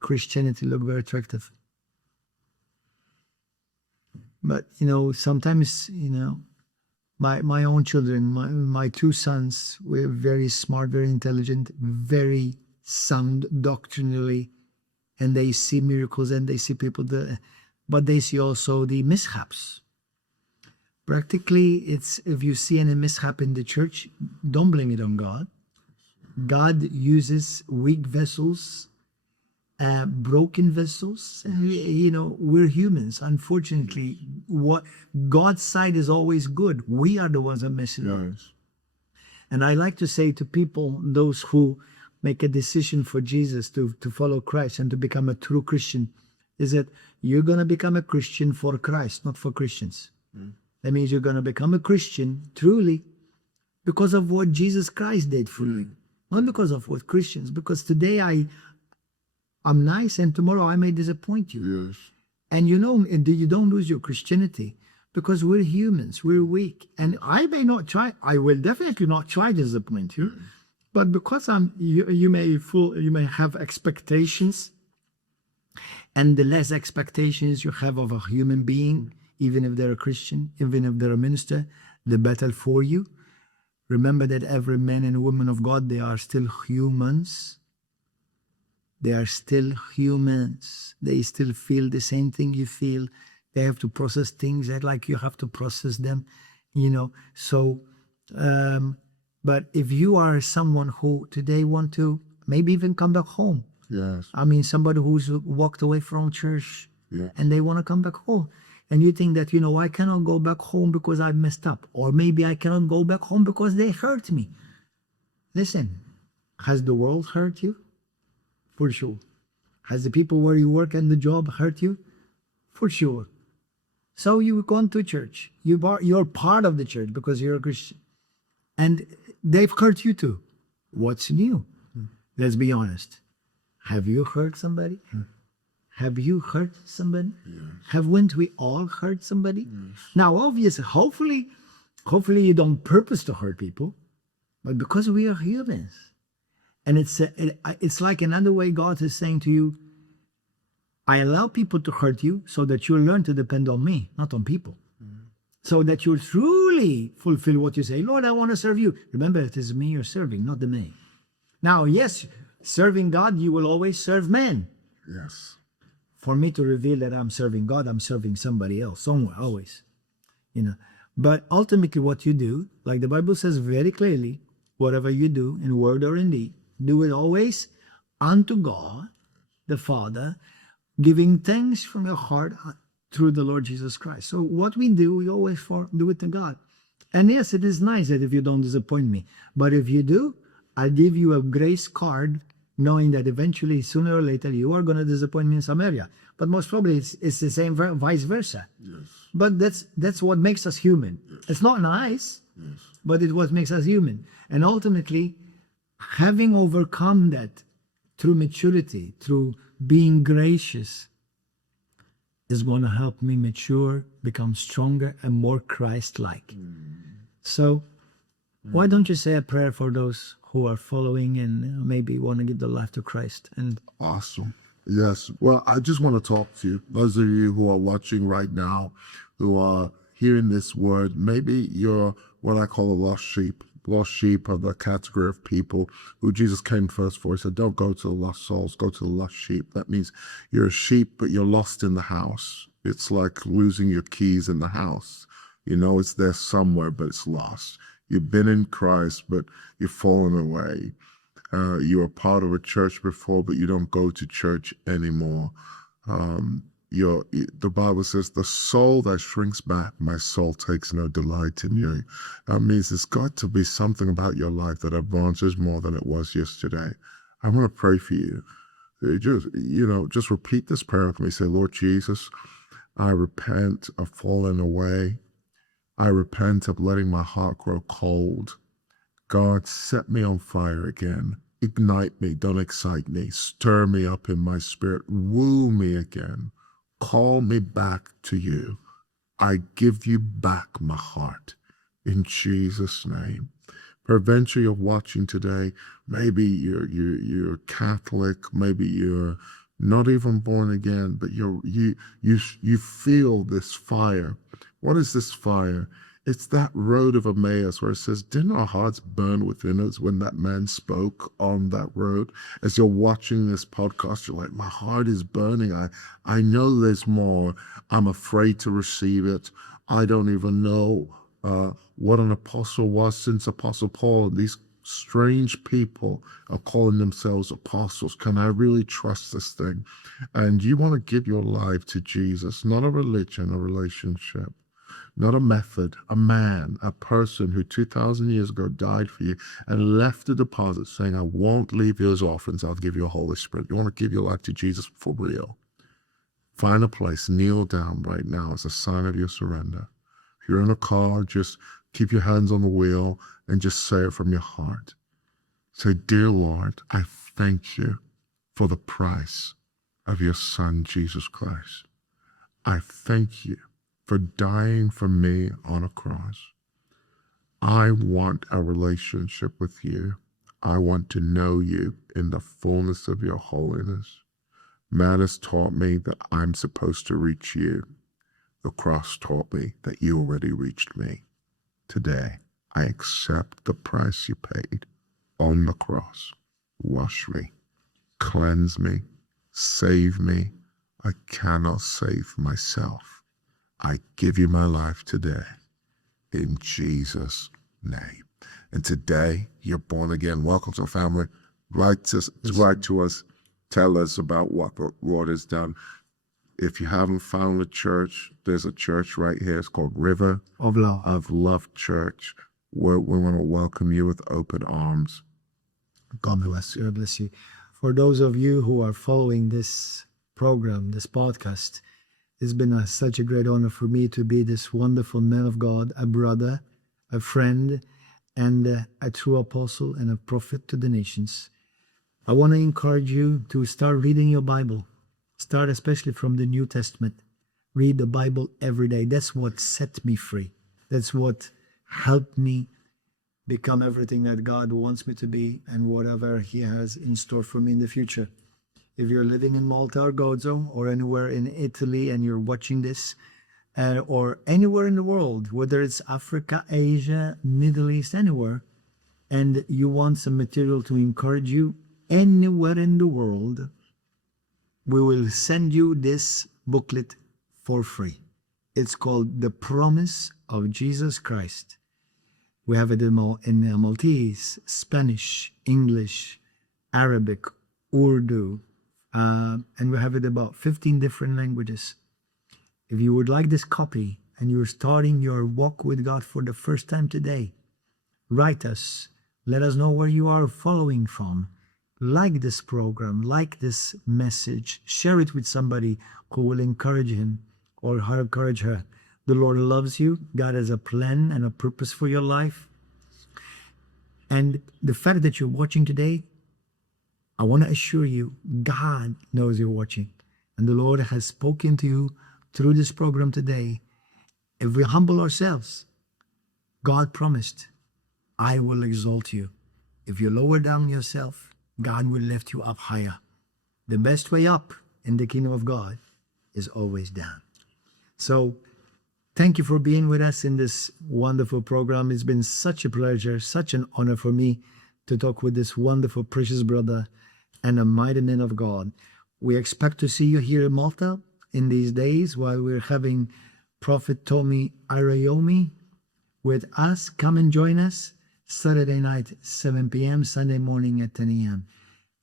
Christianity look very attractive. But, sometimes, my own children, my two sons were very smart, very intelligent, very sound doctrinally, and they see miracles and they see people, but they see also the mishaps. Practically, it's if you see any mishap in the church, don't blame it on God. God uses weak vessels, broken vessels. We're humans. Unfortunately, what God's side is always good. We are the ones that mess it up. Yes. And I like to say to people, those who make a decision for Jesus to follow Christ and to become a true Christian, is that you're going to become a Christian for Christ, not for Christians. That means you're going to become a Christian truly because of what Jesus Christ did for you, not because of what Christians. Because today I'm nice and tomorrow I may disappoint you. Yes. And you don't lose your Christianity because we're humans, we're weak. And I will definitely not try to disappoint you. But because you may have expectations, and the less expectations you have of a human being, even if they're a Christian, even if they're a minister, the better for you. Remember that every man and woman of God, they are still humans. They are still humans. They still feel the same thing you feel. They have to process things like you have to process them, So, but if you are someone who today want to maybe even come back home. Yes. I mean, somebody who's walked away from church and they want to come back home. And you think that, I cannot go back home because I messed up. Or maybe I cannot go back home because they hurt me. Listen, has the world hurt you? For sure. Has the people where you work and the job hurt you? For sure. So you've gone to church. You're part of the church because you're a Christian. And they've hurt you too. What's new? Let's be honest. Have you hurt somebody? Have you hurt somebody? Haven't we all hurt somebody? Now, obviously, hopefully you don't purpose to hurt people, but because we are humans. And it's like another way God is saying to you, I allow people to hurt you so that you'll learn to depend on me, not on people. So that you'll truly fulfill what you say. Lord, I want to serve you. Remember, it is me you're serving, not the me. Now, yes, serving God, you will always serve men. Yes. For me to reveal that I'm serving God, I'm serving somebody else, somewhere, always. But ultimately what you do, like the Bible says very clearly, whatever you do in word or in deed, do it always unto God, the Father, giving thanks from your heart through the Lord Jesus Christ. So what we do, we always do it to God. And yes, it is nice that if you don't disappoint me. But if you do, I'll give you a grace card, knowing that eventually, sooner or later, you are going to disappoint me in some area. But most probably, it's the same vice versa. Yes. But that's what makes us human. Yes. It's not nice, but it's what makes us human. And ultimately, having overcome that through maturity, through being gracious, is going to help me mature, become stronger, and more Christ-like. So, why don't you say a prayer for those who are following and maybe want to give their life to Christ? And awesome. Yes. Well, I just want to talk to you. Those of you who are watching right now, who are hearing this word, maybe you're what I call a lost sheep. Lost sheep are the category of people who Jesus came first for. He said, don't go to the lost souls, go to the lost sheep. That means you're a sheep, but you're lost in the house. It's like losing your keys in the house. It's there somewhere, but it's lost. You've been in Christ, but you've fallen away. You were part of a church before, but you don't go to church anymore. The Bible says, the soul that shrinks back, my soul takes no delight in you. That means there's got to be something about your life that advances more than it was yesterday. I want to pray for you. Just repeat this prayer with me. Say, Lord Jesus, I repent of falling away. I repent of letting my heart grow cold. God, set me on fire again. Ignite me, don't excite me. Stir me up in my spirit. Woo me again. Call me back to you. I give you back my heart in Jesus' name. Peradventure you're watching today. Maybe you're Catholic. Maybe you're not even born again, but you feel this fire. What is this fire? It's that road of Emmaus where it says, didn't our hearts burn within us when that man spoke on that road? As you're watching this podcast, you're like, my heart is burning. I know there's more. I'm afraid to receive it. I don't even know what an apostle was since Apostle Paul. These strange people are calling themselves apostles. Can I really trust this thing? And you want to give your life to Jesus, not a religion, a relationship, not a method, a man, a person who 2,000 years ago died for you and left a deposit saying, I won't leave you as orphans, I'll give you a Holy Spirit. You want to give your life to Jesus for real? Find a place, kneel down right now as a sign of your surrender. If you're in a car, just keep your hands on the wheel and just say it from your heart. Say, Dear Lord, I thank you for the price of your Son, Jesus Christ. I thank you for dying for me on a cross. I want a relationship with you. I want to know you in the fullness of your holiness. Man has taught me that I'm supposed to reach you. The cross taught me that you already reached me. Today, I accept the price you paid on the cross. Wash me, cleanse me, save me. I cannot save myself. I give you my life today in Jesus' name. And today, you're born again. Welcome to our family. Write to us. Tell us about what the Lord has done. If you haven't found a church, there's a church right here. It's called River Of Love Church. We want to welcome you with open arms. God bless you. God bless you. For those of you who are following this program, this podcast, it's been such a great honor for me to be this wonderful man of God, a brother, a friend, and a true apostle and a prophet to the nations. I want to encourage you to start reading your Bible. Start especially from the New Testament. Read the Bible every day. That's what set me free. That's what helped me become everything that God wants me to be and whatever He has in store for me in the future. If you're living in Malta or Gozo or anywhere in Italy and you're watching this, or anywhere in the world, whether it's Africa, Asia, Middle East, anywhere, and you want some material to encourage you, anywhere in the world, we will send you this booklet for free. It's called The Promise of Jesus Christ. We have it in Maltese, Spanish, English, Arabic, Urdu, and we have it about 15 different languages. If you would like this copy and you're starting your walk with God for the first time today, write us. Let us know where you are following from. Like this program, like this message, share it with somebody who will encourage him or encourage her. The Lord loves you. God has a plan and a purpose for your life. And the fact that you're watching today, I want to assure you, God knows you're watching. And the Lord has spoken to you through this program today. If we humble ourselves, God promised, I will exalt you. If you lower down yourself, God will lift you up higher. The best way up in the kingdom of God is always down. So thank you for being with us in this wonderful program. It's been such a pleasure, such an honor for me to talk with this wonderful, precious brother and a mighty man of God. We expect to see you here in Malta in these days while we're having Prophet Tomi Arayomi with us. Come and join us. Saturday night, 7 p.m., Sunday morning at 10 a.m.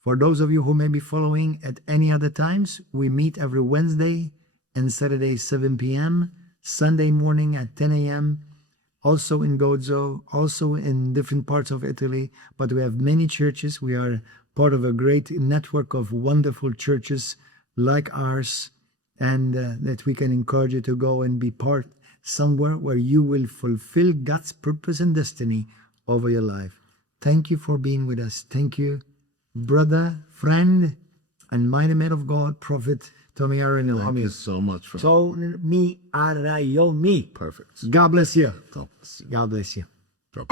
For those of you who may be following at any other times, we meet every Wednesday and Saturday, 7 p.m., Sunday morning at 10 a.m., also in Gozo, also in different parts of Italy, but we have many churches. We are part of a great network of wonderful churches like ours, and that we can encourage you to go and be part somewhere where you will fulfill God's purpose and destiny over your life. Thank you for being with us. Thank you, brother, friend, and mighty man of God, Prophet Tomi Arayomi. Thank you so much for Tomi Arayomi. Perfect. God bless you. God bless you. God bless you. Drop.